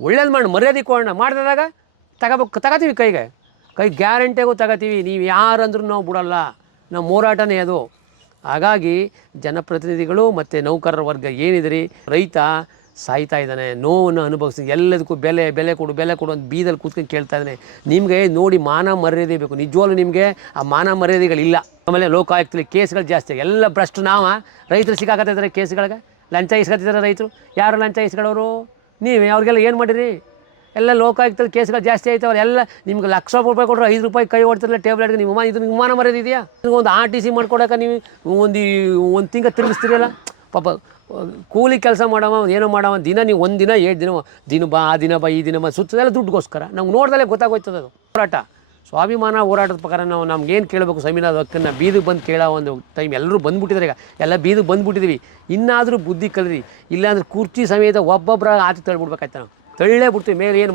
ಒಳ್ಳೇದು ಮಾಡಿ, ಮರ್ಯಾದೆ ಕೊಡೋಣ. ಮಾಡಿದಾಗ ತಗೋಬೇಕು ತಗೋತೀವಿ ಕೈಗೆ. ಕೈ ಗ್ಯಾರಂಟಿಗೂ ತಗೋತೀವಿ. ನೀವು ಯಾರಂದ್ರೂ ನಾವು ಬಿಡೋಲ್ಲ. ನಮ್ಮ ಹೋರಾಟನೇ ಅದು. ಹಾಗಾಗಿ ಜನಪ್ರತಿನಿಧಿಗಳು ಮತ್ತು ನೌಕರರ ವರ್ಗ ಏನಿದ್ರಿ, ರೈತ ಸಾಯ್ತಾ ಇದ್ದಾನೆ. ನೋವನ್ನು ಅನುಭವಿಸಿ, ಎಲ್ಲದಕ್ಕೂ ಬೆಲೆ ಬೆಲೆ ಕೊಡು ಬೆಲೆ ಕೊಡು ಅಂತ ಬೀದಲ್ಲಿ ಕೂತ್ಕೊಂಡು ಕೇಳ್ತಾ ಇದ್ದಾನೆ. ನಿಮಗೆ ನೋಡಿ ಮಾನ ಮರ್ಯಾದೆ ಬೇಕು. ನಿಜವಾಗ್ಲೂ ನಿಮಗೆ ಆ ಮಾನ ಮರ್ಯಾದೆಗಳಿಲ್ಲ. ಆಮೇಲೆ ಲೋಕಾಯುಕ್ತದಲ್ಲಿ ಕೇಸ್ಗಳು ಜಾಸ್ತಿ ಎಲ್ಲ ಭ್ರಷ್ಟು ನಾವು ರೈತರು ಸಿಕ್ಕಾಕತ್ತಿದ್ದಾರೆ ಕೇಸ್ಗಳಿಗೆ. ಲಂಚ ಇಸ್ಕೊತಿದ್ದಾರೆ ರೈತರು. ಯಾರು ಲಂಚ ಇಸ್ಕೊಳ್ಳೋರು? ನೀವೇ, ಅವ್ರಿಗೆಲ್ಲ ಏನು ಮಾಡಿರಿ? ಎಲ್ಲ ಲೋಕಾಯುಕ್ತದಲ್ಲಿ ಕೇಸ್ಗಳು ಜಾಸ್ತಿ ಆಯ್ತವಲ್ಲ, ಎಲ್ಲ ನಿಮ್ಗೆ ಲಕ್ಷ ರೂಪಾಯಿ ಕೊಟ್ಟರು ಐದು ರೂಪಾಯಿ ಕೈ ಹೊಡ್ತಿರಲ್ಲ ಟೇಬ್ಲೆಟ್ಗೆ ನಿಮ್ಮ ಇದು ನಿಮ್ಮ ಮಾನ ಮರ್ಯಾದೆ ಒಂದು ಆರ್ ಟಿ ಸಿ ಮಾಡ್ಕೊಡಕ್ಕೆ ನೀವು ಒಂದು ಒಂದು ತಿಂಗ ತಿರುಗಿಸ್ತೀರಲ್ಲ? ಪಾಪ, ಕೂಲಿ ಕೆಲಸ ಮಾಡವ, ಏನೋ ಮಾಡವ, ದಿನ ನೀವು ಒಂದು ದಿನ ಏಳು ದಿನ ದಿನ ಬಾ, ಆ ದಿನ ಬಾ, ಈ ದಿನ ಬಾ, ಸುತ್ತದೆಲ್ಲ ದುಡ್ಡುಗೋಸ್ಕರ. ನಮ್ಗೆ ನೋಡ್ದಲ್ಲೇ ಗೊತ್ತಾಗೋಯ್ತದ ಅದು ಹೋರಾಟ. ಸ್ವಾಭಿಮಾನ ಹೋರಾಟದ ಪ್ರಕಾರ ನಾವು ನಮ್ಗೇನು ಕೇಳಬೇಕು ಸಂವಿಧಾನದ ಹಕ್ಕನ್ನು ಬೀದಿಗೆ ಬಂದು ಕೇಳೋ ಒಂದು ಟೈಮ್ ಎಲ್ಲರೂ ಬಂದ್ಬಿಟ್ಟಿದ್ದಾರೆ ಈಗ. ಎಲ್ಲ ಬೀದಿಗೆ ಬಂದುಬಿಟ್ಟಿದ್ವಿ. ಇನ್ನಾದರೂ ಬುದ್ಧಿ ಕಲ್ರಿ. ಇಲ್ಲಾಂದ್ರೆ ಕುರ್ಚಿ ಸಮೇತ ಒಬ್ಬೊಬ್ಬರ ಆಚೆ ತಳ್ಳಿಬಿಡ್ಬೇಕಾಯ್ತು ನಾವು. ತಳ್ಳೇ ಬಿಡ್ತೀವಿ ಮೇಲೆ ಏನು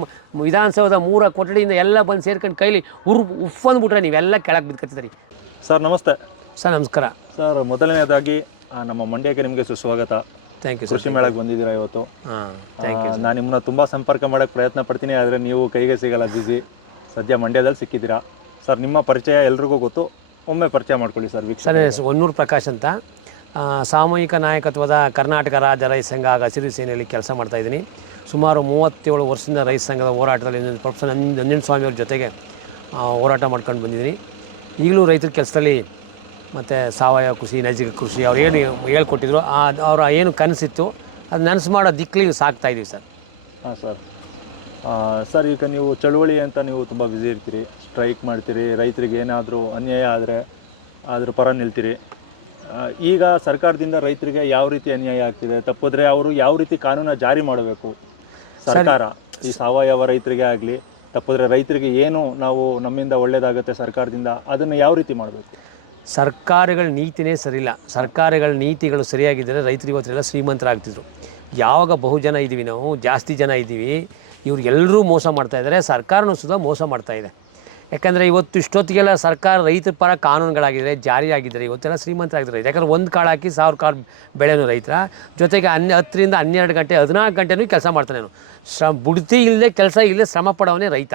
ವಿಧಾನಸೌಧ ಮೂರ ಕೊಠಡಿಯಿಂದ ಎಲ್ಲ ಬಂದು ಸೇರ್ಕೊಂಡು ಕೈಲಿ ಉರ್ ಉಫ್ ಅಂದ್ಬಿಟ್ರೆ ನೀವೆಲ್ಲ ಕೆಳಗೆ ಬಿದ್ಕತ್ತಿದ್ರಿ ಸರ್ ನಮಸ್ತೆ. ಸರ್ ನಮಸ್ಕಾರ. ಸರ್ ಮೊದಲನೇದಾಗಿ ನಮ್ಮ ಮಂಡ್ಯಕ್ಕೆ ನಿಮಗೆ ಸುಸ್ವಾಗತ. ಥ್ಯಾಂಕ್ ಯು ಕೃಷಿ ಮೇಳಕ್ಕೆ ಬಂದಿದ್ದೀರಾ ಇವತ್ತು? ಹಾಂ ನಾನು ನಿಮ್ಮನ್ನ ತುಂಬ ಸಂಪರ್ಕ ಮಾಡೋಕ್ಕೆ ಪ್ರಯತ್ನ ಪಡ್ತೀನಿ ಆದರೆ ನೀವು ಕೈಗೆ ಸಿಗಲ್ಲ ಬ್ಯುಸಿ ಸದ್ಯ ಮಂಡ್ಯದಲ್ಲಿ ಸಿಕ್ಕಿದ್ದೀರಾ? ಸರ್ ನಿಮ್ಮ ಪರಿಚಯ ಎಲ್ರಿಗೂ ಗೊತ್ತು. ಒಮ್ಮೆ ಪರಿಚಯ ಮಾಡ್ಕೊಳ್ಳಿ ಸರ್ ವೀಕ್ಷ ಸರ್ ಹೆಸರು ಪ್ರಕಾಶ್ ಅಂತ. ಆ, ಸಾಮೂಹಿಕ ನಾಯಕತ್ವದ ಕರ್ನಾಟಕ ರಾಜ್ಯ ರೈತ ಸಂಘ ಆಗ ಹಸಿರು ಸೇನೆಯಲ್ಲಿ ಕೆಲಸ ಮಾಡ್ತಾಯಿದ್ದೀನಿ ಸುಮಾರು ಮೂವತ್ತೇಳು ವರ್ಷದಿಂದ ರೈತ ಸಂಘದ ಹೋರಾಟದಲ್ಲಿ ಪ್ರೊಫೆಸರ್ ಸ್ವಾಮಿ ಸ್ವಾಮಿಯವ್ರ ಜೊತೆಗೆ ಆ, ಹೋರಾಟ ಮಾಡ್ಕೊಂಡು ಬಂದಿದ್ದೀನಿ. ಈಗಲೂ ರೈತರ ಕೆಲಸದಲ್ಲಿ ಮತ್ತು ಸಾವಯವ ಕೃಷಿ ನೈಸರ್ಗಿಕ ಕೃಷಿ ಅವ್ರು ಏನು ಹೇಳ್ಕೊಟ್ಟಿದ್ರು. ಅದು ಅವರ ಏನು ಕನಸಿತ್ತು ಅದು ನನಸು ಮಾಡೋ ದಿಕ್ಕಲಿಗೆ ಸಾಕ್ತಾ ಇದೀವಿ ಸರ್. ಹಾಂ ಸರ್. ಸರ್ ಈಗ ನೀವು ಚಳುವಳಿ ಅಂತ ನೀವು ತುಂಬ ಬ್ಯುಸಿ ಇರ್ತೀರಿ. ಸ್ಟ್ರೈಕ್ ಮಾಡ್ತೀರಿ ರೈತರಿಗೆ ಏನಾದರೂ ಅನ್ಯಾಯ ಆದರೆ ಅದ್ರ ಪರ ನಿಲ್ತೀರಿ. ಈಗ ಸರ್ಕಾರದಿಂದ ರೈತರಿಗೆ ಯಾವ ರೀತಿ ಅನ್ಯಾಯ ಆಗ್ತಿದೆ? ತಪ್ಪಿದ್ರೆ ಅವರು ಯಾವ ರೀತಿ ಕಾನೂನ ಜಾರಿ ಮಾಡಬೇಕು? ಸರ್ಕಾರ ಈ ಸಾವಯವ ರೈತರಿಗೆ ಆಗಲಿ ತಪ್ಪಿದ್ರೆ ರೈತರಿಗೆ ಏನು ನಾವು ನಮ್ಮಿಂದ ಒಳ್ಳೇದಾಗುತ್ತೆ ಸರ್ಕಾರದಿಂದ ಅದನ್ನು ಯಾವ ರೀತಿ ಮಾಡಬೇಕು? ಸರ್ಕಾರಗಳ ನೀತಿನೇ ಸರಿಯಿಲ್ಲ. ಸರ್ಕಾರಗಳ ನೀತಿಗಳು ಸರಿಯಾಗಿದ್ದರೆ ರೈತರಿಗೆ ಇವತ್ತೆಲ್ಲ ಶ್ರೀಮಂತರಾಗ್ತಿದ್ರು. ಯಾವಾಗ ಬಹುಜನ ಇದ್ದೀವಿ ನಾವು ಜಾಸ್ತಿ ಜನ ಇದ್ದೀವಿ ಇವ್ರಿಗೆಲ್ಲರೂ ಮೋಸ ಮಾಡ್ತಾ ಇದ್ದಾರೆ, ಸರ್ಕಾರನೂ ಸುಧಾ ಮೋಸ ಮಾಡ್ತಾ ಇದೆ. ಯಾಕಂದರೆ ಇವತ್ತು ಇಷ್ಟೊತ್ತಿಗೆಲ್ಲ ಸರ್ಕಾರ ರೈತರ ಪರ ಕಾನೂನುಗಳಾಗಿದ್ದಾರೆ ಜಾರಿಯಾಗಿದ್ದಾರೆ ಇವತ್ತೆಲ್ಲ ಶ್ರೀಮಂತರಾಗಿದ್ದಾರೆ ಯಾಕಂದರೆ ಒಂದು ಕಾಳು ಹಾಕಿ ಸಾವಿರ ಕಾಳು ಬೆಳೆನು ರೈತರ. ಜೊತೆಗೆ ಹನ್ನೆ, ಹತ್ತರಿಂದ ಹನ್ನೆರಡು ಗಂಟೆ, ಹದಿನಾಲ್ಕು ಗಂಟೆನೂ ಕೆಲಸ ಮಾಡ್ತಾನೆ ಶ್ರಮ, ಬುಡ್ತಿ ಇಲ್ಲದೆ ಕೆಲಸ ಇಲ್ಲದೆ ಶ್ರಮ ಪಡೋವನೇ ರೈತ.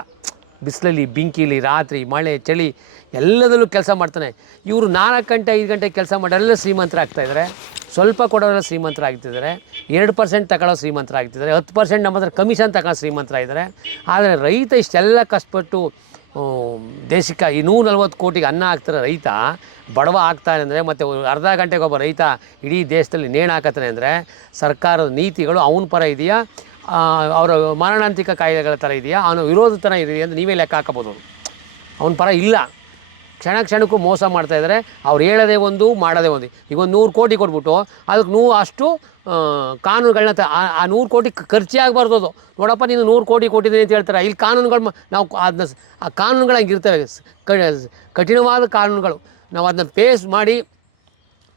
ಬಿಸಿಲಲ್ಲಿ, ಬೆಂಕಿಲಿ, ರಾತ್ರಿ, ಮಳೆ, ಚಳಿ ಎಲ್ಲದಲ್ಲೂ ಕೆಲಸ ಮಾಡ್ತಾನೆ. ಇವರು ನಾಲ್ಕು ಗಂಟೆ, ಐದು ಗಂಟೆ ಕೆಲಸ ಮಾಡೋರೆಲ್ಲ ಶ್ರೀಮಂತರಾಗ್ತಾಯಿದ್ದಾರೆ ಸ್ವಲ್ಪ ಕೊಡೋರೆಲ್ಲ ಶ್ರೀಮಂತರಾಗ್ತಿದ್ದಾರೆ ಎರಡು ಪರ್ಸೆಂಟ್ ತಗೊಳ್ಳೋ ಶ್ರೀಮಂತರಾಗ್ತಿದ್ದಾರೆ ಹತ್ತು ಪರ್ಸೆಂಟ್ ನಮ್ಮ ಹತ್ರ ಕಮಿಷನ್ ತಗೊಳ್ಳೋ ಶ್ರೀಮಂತರಾಗಿದ್ದಾರೆ. ಆದರೆ ರೈತ ಇಷ್ಟೆಲ್ಲ ಕಷ್ಟಪಟ್ಟು ದೇಶಕ್ಕೆ ಈ ನೂರ ನಲ್ವತ್ತು ಕೋಟಿಗೆ ಅನ್ನ ಹಾಕ್ತಾರೆ ರೈತ. ಬಡವ ಆಗ್ತಾನೆ ಅಂದರೆ ಮತ್ತು ಅರ್ಧ ಗಂಟೆಗೆ ಒಬ್ಬ ರೈತ ಇಡೀ ದೇಶದಲ್ಲಿ ನೇಣು ಹಾಕತ್ತಾನೆ ಅಂದರೆ ಸರ್ಕಾರದ ನೀತಿಗಳು ಅವನ ಪರ ಇದೆಯಾ? ಅವರ ಮಾರಣಾಂತಿಕ ಕಾಯಿಲೆಗಳ ಥರ ಇದೆಯಾ? ಅವನ ವಿರೋಧ ಥರ ಇದೆಯಾ ಅಂತ ನೀವೇ ಲೆಕ್ಕ ಹಾಕಬೋದು ಅವನ ಪರ ಇಲ್ಲ. ಕ್ಷಣ ಕ್ಷಣಕ್ಕೂ ಮೋಸ ಮಾಡ್ತಾ ಇದ್ದಾರೆ. ಅವ್ರು ಹೇಳೋದೇ ಒಂದು, ಮಾಡೋದೇ ಒಂದು. ಈಗ ಒಂದು ನೂರು ಕೋಟಿ ಕೊಟ್ಬಿಟ್ಟು ಅದಕ್ಕೆ ನೂ ಅಷ್ಟು ಕಾನೂನುಗಳನ್ನ ಆ- ನೂರು ಕೋಟಿ ಖರ್ಚೇ ಆಗಬಾರ್ದು ಅದು. ನೋಡಪ್ಪ, ನೀನು ನೂರು ಕೋಟಿ ಕೊಟ್ಟಿದ್ದೀನಿ ಅಂತ ಹೇಳ್ತಾರೆ. ಇಲ್ಲಿ ಕಾನೂನುಗಳು ನಾವು ಅದನ್ನ ಆ ಕಾನೂನುಗಳು ಹಂಗಿರ್ತವೆ ಕಠಿಣವಾದ ಕಾನೂನುಗಳು. ನಾವು ಅದನ್ನ ಫೇಸ್ ಮಾಡಿ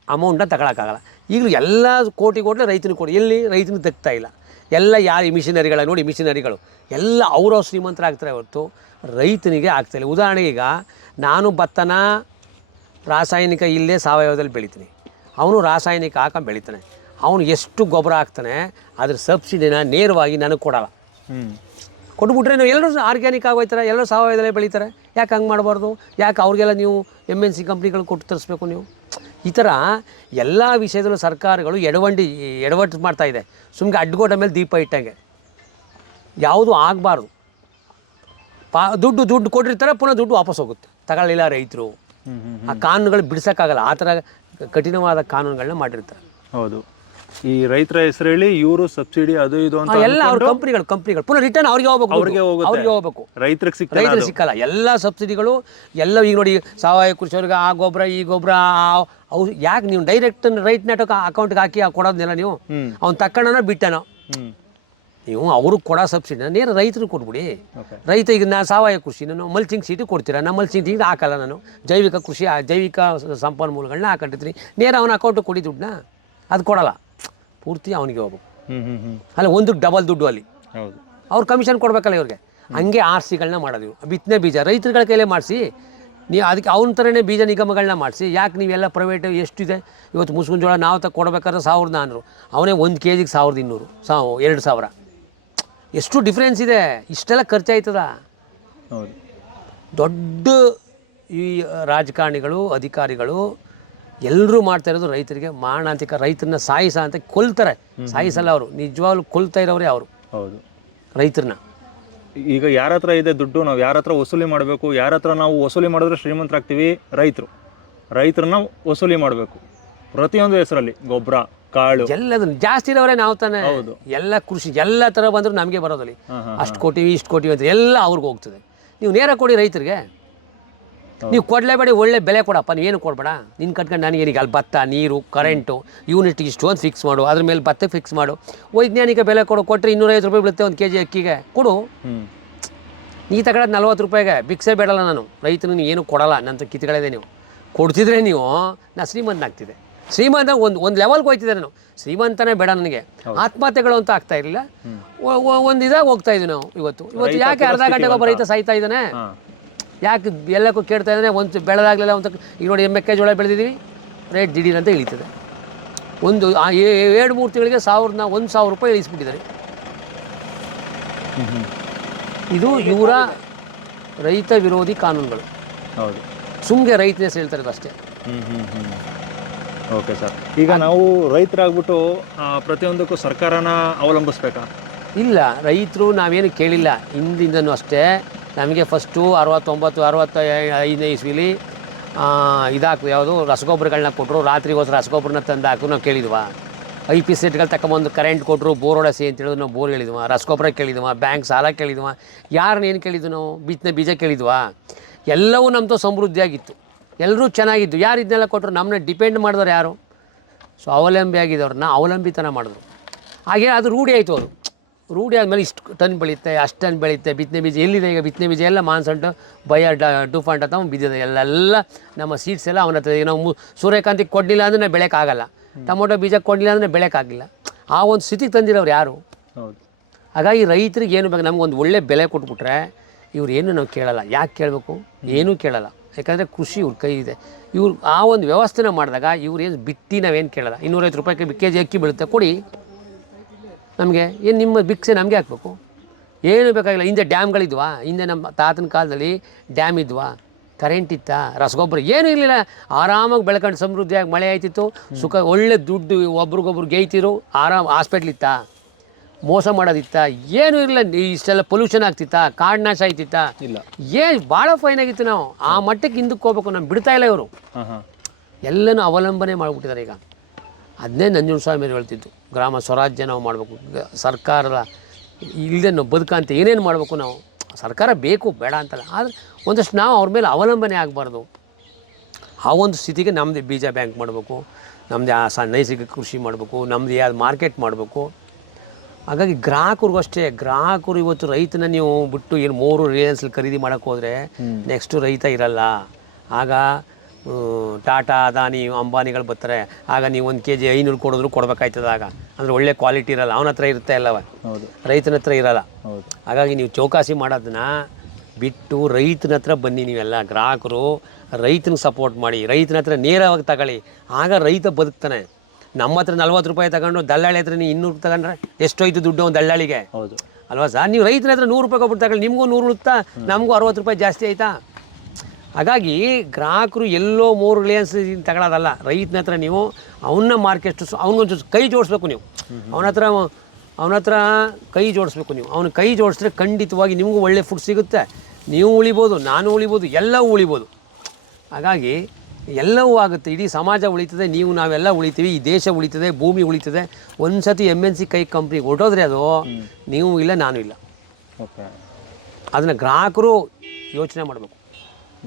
ಅಮೌಂಟನ್ನ ತಗೊಳಕ್ಕಾಗಲ್ಲ. ಈಗಲೂ ಎಲ್ಲ ಕೋಟಿ ಕೊಟ್ಟರೆ ರೈತನಿಗೆ ಕೊಡಿ. ಎಲ್ಲಿ ರೈತನಿಗೆ ತೆಗ್ತಾ ಇಲ್ಲ. ಎಲ್ಲ ಯಾರು ಮಿಷಿನರಿಗಳ ನೋಡಿ, ಮಿಷನರಿಗಳು. ಎಲ್ಲ ಅವರವ್ರು ಶ್ರೀಮಂತರಾಗ್ತಾರೆ ಹೊರತು ರೈತನಿಗೆ ಆಗ್ತಾಯಿಲ್ಲ ಉದಾಹರಣೆಗೆ ಈಗ ನಾನು ಭತ್ತನ ರಾಸಾಯನಿಕ ಇಲ್ಲದೆ ಸಾವಯವದಲ್ಲಿ ಬೆಳಿತೀನಿ. ಅವನು ರಾಸಾಯನಿಕ ಹಾಕೊಂಡು ಬೆಳಿತಾನೆ. ಅವನು ಎಷ್ಟು ಗೊಬ್ಬರ ಹಾಕ್ತಾನೆ ಅದ್ರ ಸಬ್ಸಿಡಿನ ನೇರವಾಗಿ ನನಗೆ ಕೊಡಲ್ಲ. ಹ್ಞೂ ಕೊಟ್ಬಿಟ್ರೆ ನೀವು ಎಲ್ಲರೂ ಆರ್ಗ್ಯಾನಿಕ್ ಆಗೋಯ್ತಾರೆ ಎಲ್ಲರೂ ಸಾವಯವದಲ್ಲೇ ಬೆಳೀತಾರೆ. ಯಾಕೆ ಹಂಗೆ ಮಾಡಬಾರ್ದು? ಯಾಕೆ ಅವ್ರಿಗೆಲ್ಲ ನೀವು ಎಂ ಎನ್ ಸಿ ಕಂಪ್ನಿಗಳು ಕೊಟ್ಟು ತರಿಸ್ಬೇಕು ನೀವು? ಈ ಥರ ಎಲ್ಲ ವಿಷಯದಲ್ಲೂ ಸರ್ಕಾರಗಳು ಎಡವಂಡಿ ಎಡವಟ್ಟು ಮಾಡ್ತಾ ಇದೆ. ಸುಮ್ಮನೆ ಅಡ್ಗೋಟ ಮೇಲೆ ದೀಪ ಇಟ್ಟಂಗೆ. ಯಾವುದು ಆಗಬಾರ್ದು. ಪಾ ದುಡ್ಡು ದುಡ್ಡು ಕೊಟ್ಟಿರ್ತಾರೆ ಪುನಃ ದುಡ್ಡು ವಾಪಸ್ ಹೋಗುತ್ತೆ. ತಗೊಳ್ಳಿಲ್ಲ ರೈತರು. ಆ ಕಾನೂನುಗಳು ಬಿಡಿಸೋಕ್ಕಾಗಲ್ಲ. ಆ ಥರ ಕಠಿಣವಾದ ಕಾನೂನುಗಳನ್ನ ಮಾಡಿರ್ತಾರೆ. ಹೌದು. ಈ ರೈತರ ಹೆಸರಲ್ಲಿ ಹೇಳಿ ಇವರು ಸಬ್ಸಿಡಿ ಅದು ಇದು ಅಂತ ಎಲ್ಲ ಅವ್ರ ಕಂಪ್ನಿಗಳು ಕಂಪ್ನಿಗಳು. ಪುನಃ ರಿಟರ್ನ್ ಅವ್ರಿಗೆ ಹೋಗ್ಬೇಕು. ಅವ್ರಿಗೆ. ಅವ್ರಿಗೆ ಹೋಗ್ಬೇಕು. ರೈತರಿಗೆ ಸಿಕ್ಕ ರೈತರಿಗೆ ಸಿಕ್ಕಲ್ಲ. ಎಲ್ಲ ಸಬ್ಸಿಡಿಗಳು ಎಲ್ಲ ಈಗ ನೋಡಿ ಸಾವಯವ ಕೃಷಿಯವ್ರಿಗೆ ಆ ಗೊಬ್ಬರ ಈ ಗೊಬ್ಬರ ಅವು ಯಾಕೆ ನೀವು ಡೈರೆಕ್ಟ್ ರೈಟ್ ನೆಟ್ವರ್ಕ್ ಅಕೌಂಟ್ಗೆ ಹಾಕಿ ಆ ಕೊಡೋದನ್ನೆಲ್ಲ ನೀವು. ಅವ್ನು ತಕ್ಕಣ್ಣನ ಬಿಟ್ಟನೋ? ನೀವು ಅವ್ರಿಗೆ ಕೊಡೋ ಸಬ್ಸಿಡಿನ ನೇರ ರೈತರಿಗೆ ಕೊಟ್ಬಿಡಿ. ರೈತ ಈಗ ನಾನು ಸಾವಯವ ಕೃಷಿ ನಾನು ಮಲ್ಚಿಂಗ್ ಸೀಟು ಕೊಡ್ತೀರಾ? ನಾನು ಮಲ್ಚಿಂಗ್ ಸೀಟ್ ಹಾಕಲ್ಲ ನಾನು. ಜೈವಿಕ ಕೃಷಿ ಆ ಜೈವಿಕ ಸಂಪನ್ಮೂಲಗಳನ್ನ ಹಾಕೊಂಡಿರ್ತೀನಿ ನೇರ ಅವನ ಅಕೌಂಟಿಗೆ ಕೊಡಿ ದುಡ್ಡನ್ನ. ಅದು ಕೊಡಲ್ಲ. ಪೂರ್ತಿ ಅವನಿಗೆ ಹೋಗ್ಬೇಕು. ಅಲ್ಲ ಒಂದು ಡಬಲ್ ದುಡ್ಡು ಅಲ್ಲಿ. ಅವ್ರು ಕಮಿಷನ್ ಕೊಡಬೇಕಲ್ಲ ಇವ್ರಿಗೆ. ಹಂಗೆ ಆರ್ ಸಿಗಳನ್ನ ಮಾಡೋದು. ಬಿತ್ತನೆ ಬೀಜ ರೈತರುಗಳ ಕೈಲೇ ಮಾಡಿಸಿ. ನೀವು ಅದಕ್ಕೆ ಅವನ ಥರನೇ ಬೀಜ ನಿಗಮಗಳನ್ನ ಮಾಡಿಸಿ. ಯಾಕೆ ನೀವೆಲ್ಲ ಪ್ರೈವೇಟ್ ಎಷ್ಟಿದೆ? ಇವತ್ತು ಮುಸ್ಕುಂಜೋಳ ನಾವು ತ ಕೊಡ್ಬೇಕಾದ್ರೆ ಸಾವಿರದ ನಾನ್ನೂರು ಅವನೇ ಒಂದು ಕೆ ಜಿಗೆ ಸಾವಿರದ ಇನ್ನೂರು. ಸಾವು ಎರಡು ಸಾವಿರ. ಎಷ್ಟು ಡಿಫ್ರೆನ್ಸ್ ಇದೆ? ಇಷ್ಟೆಲ್ಲ ಖರ್ಚಾಯ್ತದ? ಹೌದು. ದೊಡ್ಡ ಈ ರಾಜಕಾರಣಿಗಳು ಅಧಿಕಾರಿಗಳು ಎಲ್ಲರೂ ಮಾಡ್ತಾ ಇರೋದು ರೈತರಿಗೆ ಮಾರಣಾಂತಿಕ ರೈತರನ್ನ ಸಾಯಿಸ ಅಂತ ಕೊಲ್ತಾರೆ. ಸಾಯಿಸಲ್ಲ ಅವರು. ನಿಜವಾಗ್ಲೂ ಕೊಲ್ತಾ ಇರೋರೇ ಅವರು. ಹೌದು. ರೈತರನ್ನ. ಈಗ ಯಾರ ಹತ್ರ ಇದೆ ದುಡ್ಡು ನಾವು ಯಾರ ಹತ್ರ ವಸೂಲಿ ಮಾಡಬೇಕು ಯಾರ ಹತ್ರ ನಾವು ವಸೂಲಿ ಮಾಡಿದ್ರೆ ಶ್ರೀಮಂತರಾಗ್ತೀವಿ ರೈತರು. ರೈತರನ್ನ ವಸೂಲಿ ಮಾಡಬೇಕು. ಪ್ರತಿಯೊಂದು ಹೆಸರಲ್ಲಿ ಗೊಬ್ಬರ ಕಾಳು. ಎಲ್ಲದನ್ನ. ಜಾಸ್ತಿ ಇರೋರೇ ನಾವು ತಾನೆ. ಹೌದು. ಎಲ್ಲ ಕೃಷಿ ಎಲ್ಲ ಥರ ಬಂದರೂ ನಮಗೆ ಬರೋದಲ್ಲಿ. ಅಷ್ಟು ಕೊಟ್ಟಿವಿ ಇಷ್ಟು ಕೊಟ್ಟಿವಿ ಅಂತ ಎಲ್ಲ ಅವ್ರಿಗೆ ಹೋಗ್ತದೆ. ನೀವು ನೇರ ಕೊಡಿ ರೈತರಿಗೆ. ನೀವು ಕೊಡಲೇಬೇಡಿ ಒಳ್ಳೆ ಬೆಲೆ ಕೊಡಪ್ಪ ಏನು ಕೊಡಬೇಡ. ನಿನ್ನ ಕಟ್ಕೊಂಡು ನನಗೆ ಏನೀಗ ಅಲ್ಲಿ ಭತ್ತ ನೀರು ಕರೆಂಟು ಯೂನಿಟ್ ಇಷ್ಟು ಅಂತ ಫಿಕ್ಸ್ ಮಾಡು. ಅದ್ರ ಮೇಲೆ ಭತ್ತ ಫಿಕ್ಸ್ ಮಾಡು. ವೈಜ್ಞಾನಿಕ ಬೆಲೆ ಕೊಡು ಕೊಟ್ಟರೆ ಇನ್ನೂರೈವತ್ತು ರೂಪಾಯಿ ಬೀಳುತ್ತೆ ಒಂದು ಕೆ ಜಿ ಅಕ್ಕಿಗೆ. ಕೊಡು. ನೀ ತಗೊಳ್ಳೋದು ನಲ್ವತ್ತು ರೂಪಾಯಿಗೆ ಬಿಕ್ಸೇ ಬೇಡಲ್ಲ ನಾನು. ರೈತನಿಗೆ ಏನು ಕೊಡಲ್ಲ ನನ್ನ ಕಿತ್ಗಳಿದೆ ನೀವು. ಕೊಡ್ತಿದ್ರೆ ನೀವು ನಾ ಶ್ರೀಮಂತನಾಗ್ತಿದ್ದೆ ಶ್ರೀಮಂತ ಒಂದು ಒಂದು ಲೆವೆಲ್ಗೆ ಹೋಯ್ತಿದ್ದೆ ನಾನು ಶ್ರೀಮಂತನೇ ಬೇಡ ನನಗೆ. ಆತ್ಮಹತ್ಯೆಗಳು ಅಂತ ಆಗ್ತಾ ಇರಲಿಲ್ಲ. ಒಂದು ಇದಾಗ ಹೋಗ್ತಾ ಇದ್ವಿ ನಾವು ಇವತ್ತು. ಇವತ್ತು ಯಾಕೆ ಅರ್ಧ ಗಂಟೆಗೆ ಒಬ್ಬ ರೈತ ಸಾಯ್ತಾ ಇದ್ದಾನೆ? ಯಾಕೆ ಎಲ್ಲಕ್ಕೂ ಕೇಳ್ತಾ ಇದ್ದಾನೆ? ಒಂದು ಬೆಳೆದಾಗಲಿಲ್ಲ ಅಂತ ಈಗ ನೋಡಿ ಮೆಕ್ಕೆಜೋಳ ಬೆಳೆದಿದ್ದೀವಿ. ರೇಟ್ ದಿಢೀರ್ ಅಂತ ಇಳಿತದೆ. ಒಂದು ಎರಡು ಮೂರು ತಿಂಗಳಿಗೆ ಸಾವಿರದ ಒಂದು ಸಾವಿರ ರೂಪಾಯಿ ಇಳಿಸ್ಬಿಟ್ಟಿದ್ದಾರೆ. ಇದು ಇವರ ರೈತ ವಿರೋಧಿ ಕಾನೂನುಗಳು. ಹೌದು. ಸುಮ್ಗೆ ರೈತನೇ ಹೇಳ್ತಾರೆ ಅಷ್ಟೇ. Okay sir. ಈಗ ನಾವು ರೈತರಾಗ್ಬಿಟ್ಟು ಪ್ರತಿಯೊಂದಕ್ಕೂ ಸರ್ಕಾರನ ಅವಲಂಬಿಸ್ಬೇಕಾ? ಇಲ್ಲ, ರೈತರು ನಾವೇನು ಕೇಳಿಲ್ಲ. ಹಿಂದಿಂದನೂ ಅಷ್ಟೇ. ನಮಗೆ ಫಸ್ಟು ಅರವತ್ತೊಂಬತ್ತು ಅರವತ್ತ ಐದನೇ ಇಸ್ವಿಲಿ ಇದಾಕು ಯಾವುದು ರಸಗೊಬ್ಬರಗಳನ್ನ ಕೊಟ್ಟರು ರಾತ್ರಿಗೋಸ್ಕರ ರಸಗೊಬ್ಬರನ ತಂದು ಹಾಕು ನಾವು ಕೇಳಿದ್ವಾ. ಐ ಪಿ ಸೆಟ್ಗಳು ತಗೊಂಬಂದು ಕರೆಂಟ್ ಕೊಟ್ಟರು ಬೋರ್ ಹೊಡೆಸಿ ಅಂತ ಹೇಳಿದ್ರು ನಾವು ಬೋರ್ ಹೇಳಿದ್ವಾ. ರಸಗೊಬ್ಬರ ಕೇಳಿದ್ವಾ ಬ್ಯಾಂಕ್ ಸಾಲ ಕೇಳಿದ್ವಾ. ಯಾರನ್ನ ಏನು ಕೇಳಿದ್ವು ನಾವು? ಬಿತ್ತನೆ ಬೀಜ ಕೇಳಿದ್ವಾ. ಎಲ್ಲವೂ ನಮ್ಮದು ಸಮೃದ್ಧಿಯಾಗಿತ್ತು. ಎಲ್ಲರೂ ಚೆನ್ನಾಗಿದ್ದು. ಯಾರು ಇದನ್ನೆಲ್ಲ ಕೊಟ್ಟರು ನಮ್ಮನ್ನ ಡಿಪೆಂಡ್ ಮಾಡಿದವ್ರು ಯಾರು? ಸೊ ಅವಲಂಬಿ ಆಗಿದ್ದವ್ರನ್ನ ಅವಲಂಬಿತನ ಮಾಡಿದ್ರು. ಹಾಗೆ ಅದು ರೂಢಿ ಆಯಿತು ಅದು. ರೂಢಿ ಆದಮೇಲೆ ಇಷ್ಟು ಟನ್ ಬೆಳೀತೆ ಅಷ್ಟು ಟನ್ ಬೆಳೀತೆ ಬಿತ್ತನೆ ಬೀಜ ಎಲ್ಲಿದೆ ಈಗ ಬಿತ್ತನೆ ಬೀಜ? ಎಲ್ಲ ಮಾನ್ಸಂಟು ಬಯ ಡ ಟೂಫಂಟ್ ಅಂತ ಅವ್ನು ಬಿದ್ದಿದೆ. ಎಲ್ಲೆಲ್ಲ ನಮ್ಮ ಸೀಡ್ಸ್ ಎಲ್ಲ ಅವನ ಹತ್ರ. ಈಗ ನಾವು ಸೂರ್ಯಕಾಂತಿಗೆ ಕೊಡಲಿಲ್ಲ ಅಂದರೆ ನಾವು ಬೆಳೆಯೋಕ್ಕಾಗಲ್ಲ. ಟೊಮೊಟೊ ಬೀಜ ಕೊಡಲಿಲ್ಲ ಅಂದರೆ ಬೆಳೆಯೋಕ್ಕಾಗಿಲ್ಲ. ಆ ಒಂದು ಸ್ಥಿತಿಗೆ ತಂದಿರೋರು ಯಾರು? ಹೌದು. ಹಾಗಾಗಿ ರೈತರಿಗೆ ಏನು ಬೇಕು? ನಮ್ಗೆ ಒಂದು ಒಳ್ಳೆ ಬೆಲೆ ಕೊಟ್ಬಿಟ್ರೆ ಇವ್ರು ಏನು ನಾವು ಕೇಳಲ್ಲ. ಯಾಕೆ ಕೇಳಬೇಕು? ಏನೂ ಕೇಳಲ್ಲ. ಯಾಕಂದರೆ ಕೃಷಿ ಇವ್ರ ಕೈ ಇದೆ ಇವ್ರು ಆ ಒಂದು ವ್ಯವಸ್ಥೆನ ಮಾಡಿದಾಗ ಇವ್ರು ಏನು ಬಿತ್ತಿ ನಾವೇನು ಕೇಳಲ್ಲ. ಇನ್ನೂರೈವತ್ತು ರೂಪಾಯಿಗೆ ಕೆ ಜಿ ಅಕ್ಕಿ ಬೀಳುತ್ತೆ, ಕೊಡಿ. ನಮಗೆ ಏನು ನಿಮ್ಮ ಬಿಕ್ಸೆ ನಮಗೆ ಹಾಕ್ಬೇಕು. ಏನು ಬೇಕಾಗಿಲ್ಲ. ಹಿಂದೆ ಡ್ಯಾಮ್ಗಳಿದ್ವಾ ಹಿಂದೆ ನಮ್ಮ ತಾತನ ಕಾಲದಲ್ಲಿ ಡ್ಯಾಮ್ ಇದ್ವಾ? ಕರೆಂಟ್ ಇತ್ತಾ? ರಸಗೊಬ್ಬರ ಏನೂ ಇರಲಿಲ್ಲ. ಆರಾಮಾಗಿ ಬೆಳ್ಕೊಂಡು ಸಮೃದ್ಧಿಯಾಗಿ ಮಳೆ ಆಯ್ತಿತ್ತು. ಸುಖ, ಒಳ್ಳೆ ದುಡ್ಡು ಒಬ್ರಿಗೊಬ್ರು ಗೇಯ್ತಿರು ಆರಾಮ್ ಹಾಸ್ಪಿಟ್ಲ್ ಇತ್ತಾ? ಮೋಸ ಮಾಡೋದಿತ್ತಾ? ಏನೂ ಇರಲಿಲ್ಲ. ಇಷ್ಟೆಲ್ಲ ಪೊಲ್ಯೂಷನ್ ಆಗ್ತಿತ್ತಾ? ಕಾಡು ನಾಶ ಆಯ್ತಿತ್ತಾ? ಇಲ್ಲ. ಏನು ಭಾಳ ಫೈನ್ ಆಗಿತ್ತು ನಾವು. ಆ ಮಟ್ಟಕ್ಕೆ ಹಿಂದಕ್ಕೆ ಹೋಗ್ಬೇಕು. ನಾನು ಬಿಡ್ತಾ ಇಲ್ಲ ಇವರು. ಎಲ್ಲನೂ ಅವಲಂಬನೆ ಮಾಡಿಬಿಟ್ಟಿದ್ದಾರೆ ಈಗ. ಅದನ್ನೇ ನಂಜುಂಡಸ್ವಾಮಿ ಹೇಳ್ತಿದ್ದು. ಗ್ರಾಮ ಸ್ವರಾಜ್ಯ ನಾವು ಮಾಡಬೇಕು. ಸರ್ಕಾರದ ಇಲ್ಲದೆ ನಾವು ಬದುಕಂತ ಏನೇನು ಮಾಡಬೇಕು ನಾವು? ಸರ್ಕಾರ ಬೇಕು ಬೇಡ ಅಂತಲ್ಲ. ಆದರೆ ಒಂದಷ್ಟು ನಾವು ಅವ್ರ ಮೇಲೆ ಅವಲಂಬನೆ ಆಗಬಾರ್ದು. ಆ ಒಂದು ಸ್ಥಿತಿಗೆ ನಮ್ಮದೇ ಬೀಜ ಬ್ಯಾಂಕ್ ಮಾಡಬೇಕು. ನಮ್ಮದೇ ಆ ಸ ನೈಸರ್ಗಿಕ ಕೃಷಿ ಮಾಡಬೇಕು. ನಮ್ಮದೇ ಯಾವ್ದು ಮಾರ್ಕೆಟ್ ಮಾಡಬೇಕು. ಹಾಗಾಗಿ ಗ್ರಾಹಕರಿಗೂ ಅಷ್ಟೇ ಗ್ರಾಹಕರು ಇವತ್ತು ರೈತನ ನೀವು ಬಿಟ್ಟು ಏನು ಮೂರು ರಿಲಯನ್ಸಲ್ಲಿ ಖರೀದಿ ಮಾಡೋಕ್ಕೆ ಹೋದರೆ ನೆಕ್ಸ್ಟು ರೈತ ಇರಲ್ಲ. ಆಗ ಟಾಟಾ ಅದಾನಿ ಅಂಬಾನಿಗಳು ಬರ್ತಾರೆ. ಆಗ ನೀವು ಒಂದು ಕೆ ಜಿ ಐನೂರು ಕೊಡಿದ್ರು ಕೊಡಬೇಕಾಯ್ತದ ಆಗ. ಅಂದರೆ ಒಳ್ಳೆ ಕ್ವಾಲಿಟಿ ಇರಲ್ಲ. ಅವನ ಹತ್ರ ಇರುತ್ತೆ ಅಲ್ಲವ ರೈತನ ಹತ್ರ ಇರಲ್ಲ. ಹಾಗಾಗಿ ನೀವು ಚೌಕಾಸಿ ಮಾಡೋದನ್ನ ಬಿಟ್ಟು ರೈತನ ಹತ್ರ ಬನ್ನಿ ನೀವೆಲ್ಲ. ಗ್ರಾಹಕರು ರೈತನಿಗೆ ಸಪೋರ್ಟ್ ಮಾಡಿ ರೈತನ ಹತ್ರ ನೇರವಾಗಿ ತಗೊಳ್ಳಿ. ಆಗ ರೈತ ಬದುಕ್ತಾನೆ. ನಮ್ಮ ಹತ್ರ ನಲ್ವತ್ತು ರೂಪಾಯಿ ತಗೊಂಡು ದಲ್ಲಾಳಿ ಹತ್ರ ನೀವು ಇನ್ನೂರು ತಗೊಂಡ್ರೆ ಎಷ್ಟೋಯ್ತು ದುಡ್ಡು ಒಂದು ದಲ್ಲಾಳಿಗೆ? ಹೌದು. ಅಲ್ವಾ ಸರ್? ನೀವು ರೈತರ ಹತ್ರ ನೂರು ರೂಪಾಯಿ ಕೊಟ್ಬಿಟ್ಟು ತಗೊಳ್ಳಿ ನಿಮಗೂ ನೂರು ಉಳಿತಾ ನಮಗೂ ಅರವತ್ತು ರೂಪಾಯಿ ಜಾಸ್ತಿ ಆಯ್ತಾ? ಹಾಗಾಗಿ ಗ್ರಾಹಕರು ಎಲ್ಲೋ ಮೂರು ರಿಲಯನ್ಸ್ ತಗೊಳ್ಳೋದಲ್ಲ ರೈತನ ಹತ್ರ ನೀವು ಅವನ್ನ ಮಾರ್ಕೆಟ್ ಅವನಿಗೊಂದು ಕೈ ಜೋಡಿಸ್ಬೇಕು ನೀವು. ಅವನ ಹತ್ರ ಅವನ ಹತ್ರ ಕೈ ಜೋಡಿಸ್ಬೇಕು ನೀವು. ಅವನ ಕೈ ಜೋಡಿಸಿದ್ರೆ ಖಂಡಿತವಾಗಿ ನಿಮಗೂ ಒಳ್ಳೆ ಫುಡ್ ಸಿಗುತ್ತೆ. ನೀವು ಉಳಿಬೋದು ನಾನು ಉಳಿಬೋದು ಎಲ್ಲವೂ ಉಳಿಬೋದು. ಹಾಗಾಗಿ ಎಲ್ಲವೂ ಆಗುತ್ತೆ. ಇಡೀ ಸಮಾಜ ಉಳಿತದೆ ನೀವು ನಾವೆಲ್ಲ ಉಳಿತೀವಿ ಈ ದೇಶ ಉಳಿತದೆ ಭೂಮಿ ಉಳಿತದೆ. ಒಂದು ಸತಿ ಎಂ ಎನ್ ಸಿ ಕೈ ಕಂಪ್ನಿ ಹೊಟ್ಟೋದ್ರೆ ಅದು ನೀವು ಇಲ್ಲ ನಾನು ಇಲ್ಲ. ಓಕೆ. ಅದನ್ನು ಗ್ರಾಹಕರು ಯೋಚನೆ ಮಾಡಬೇಕು.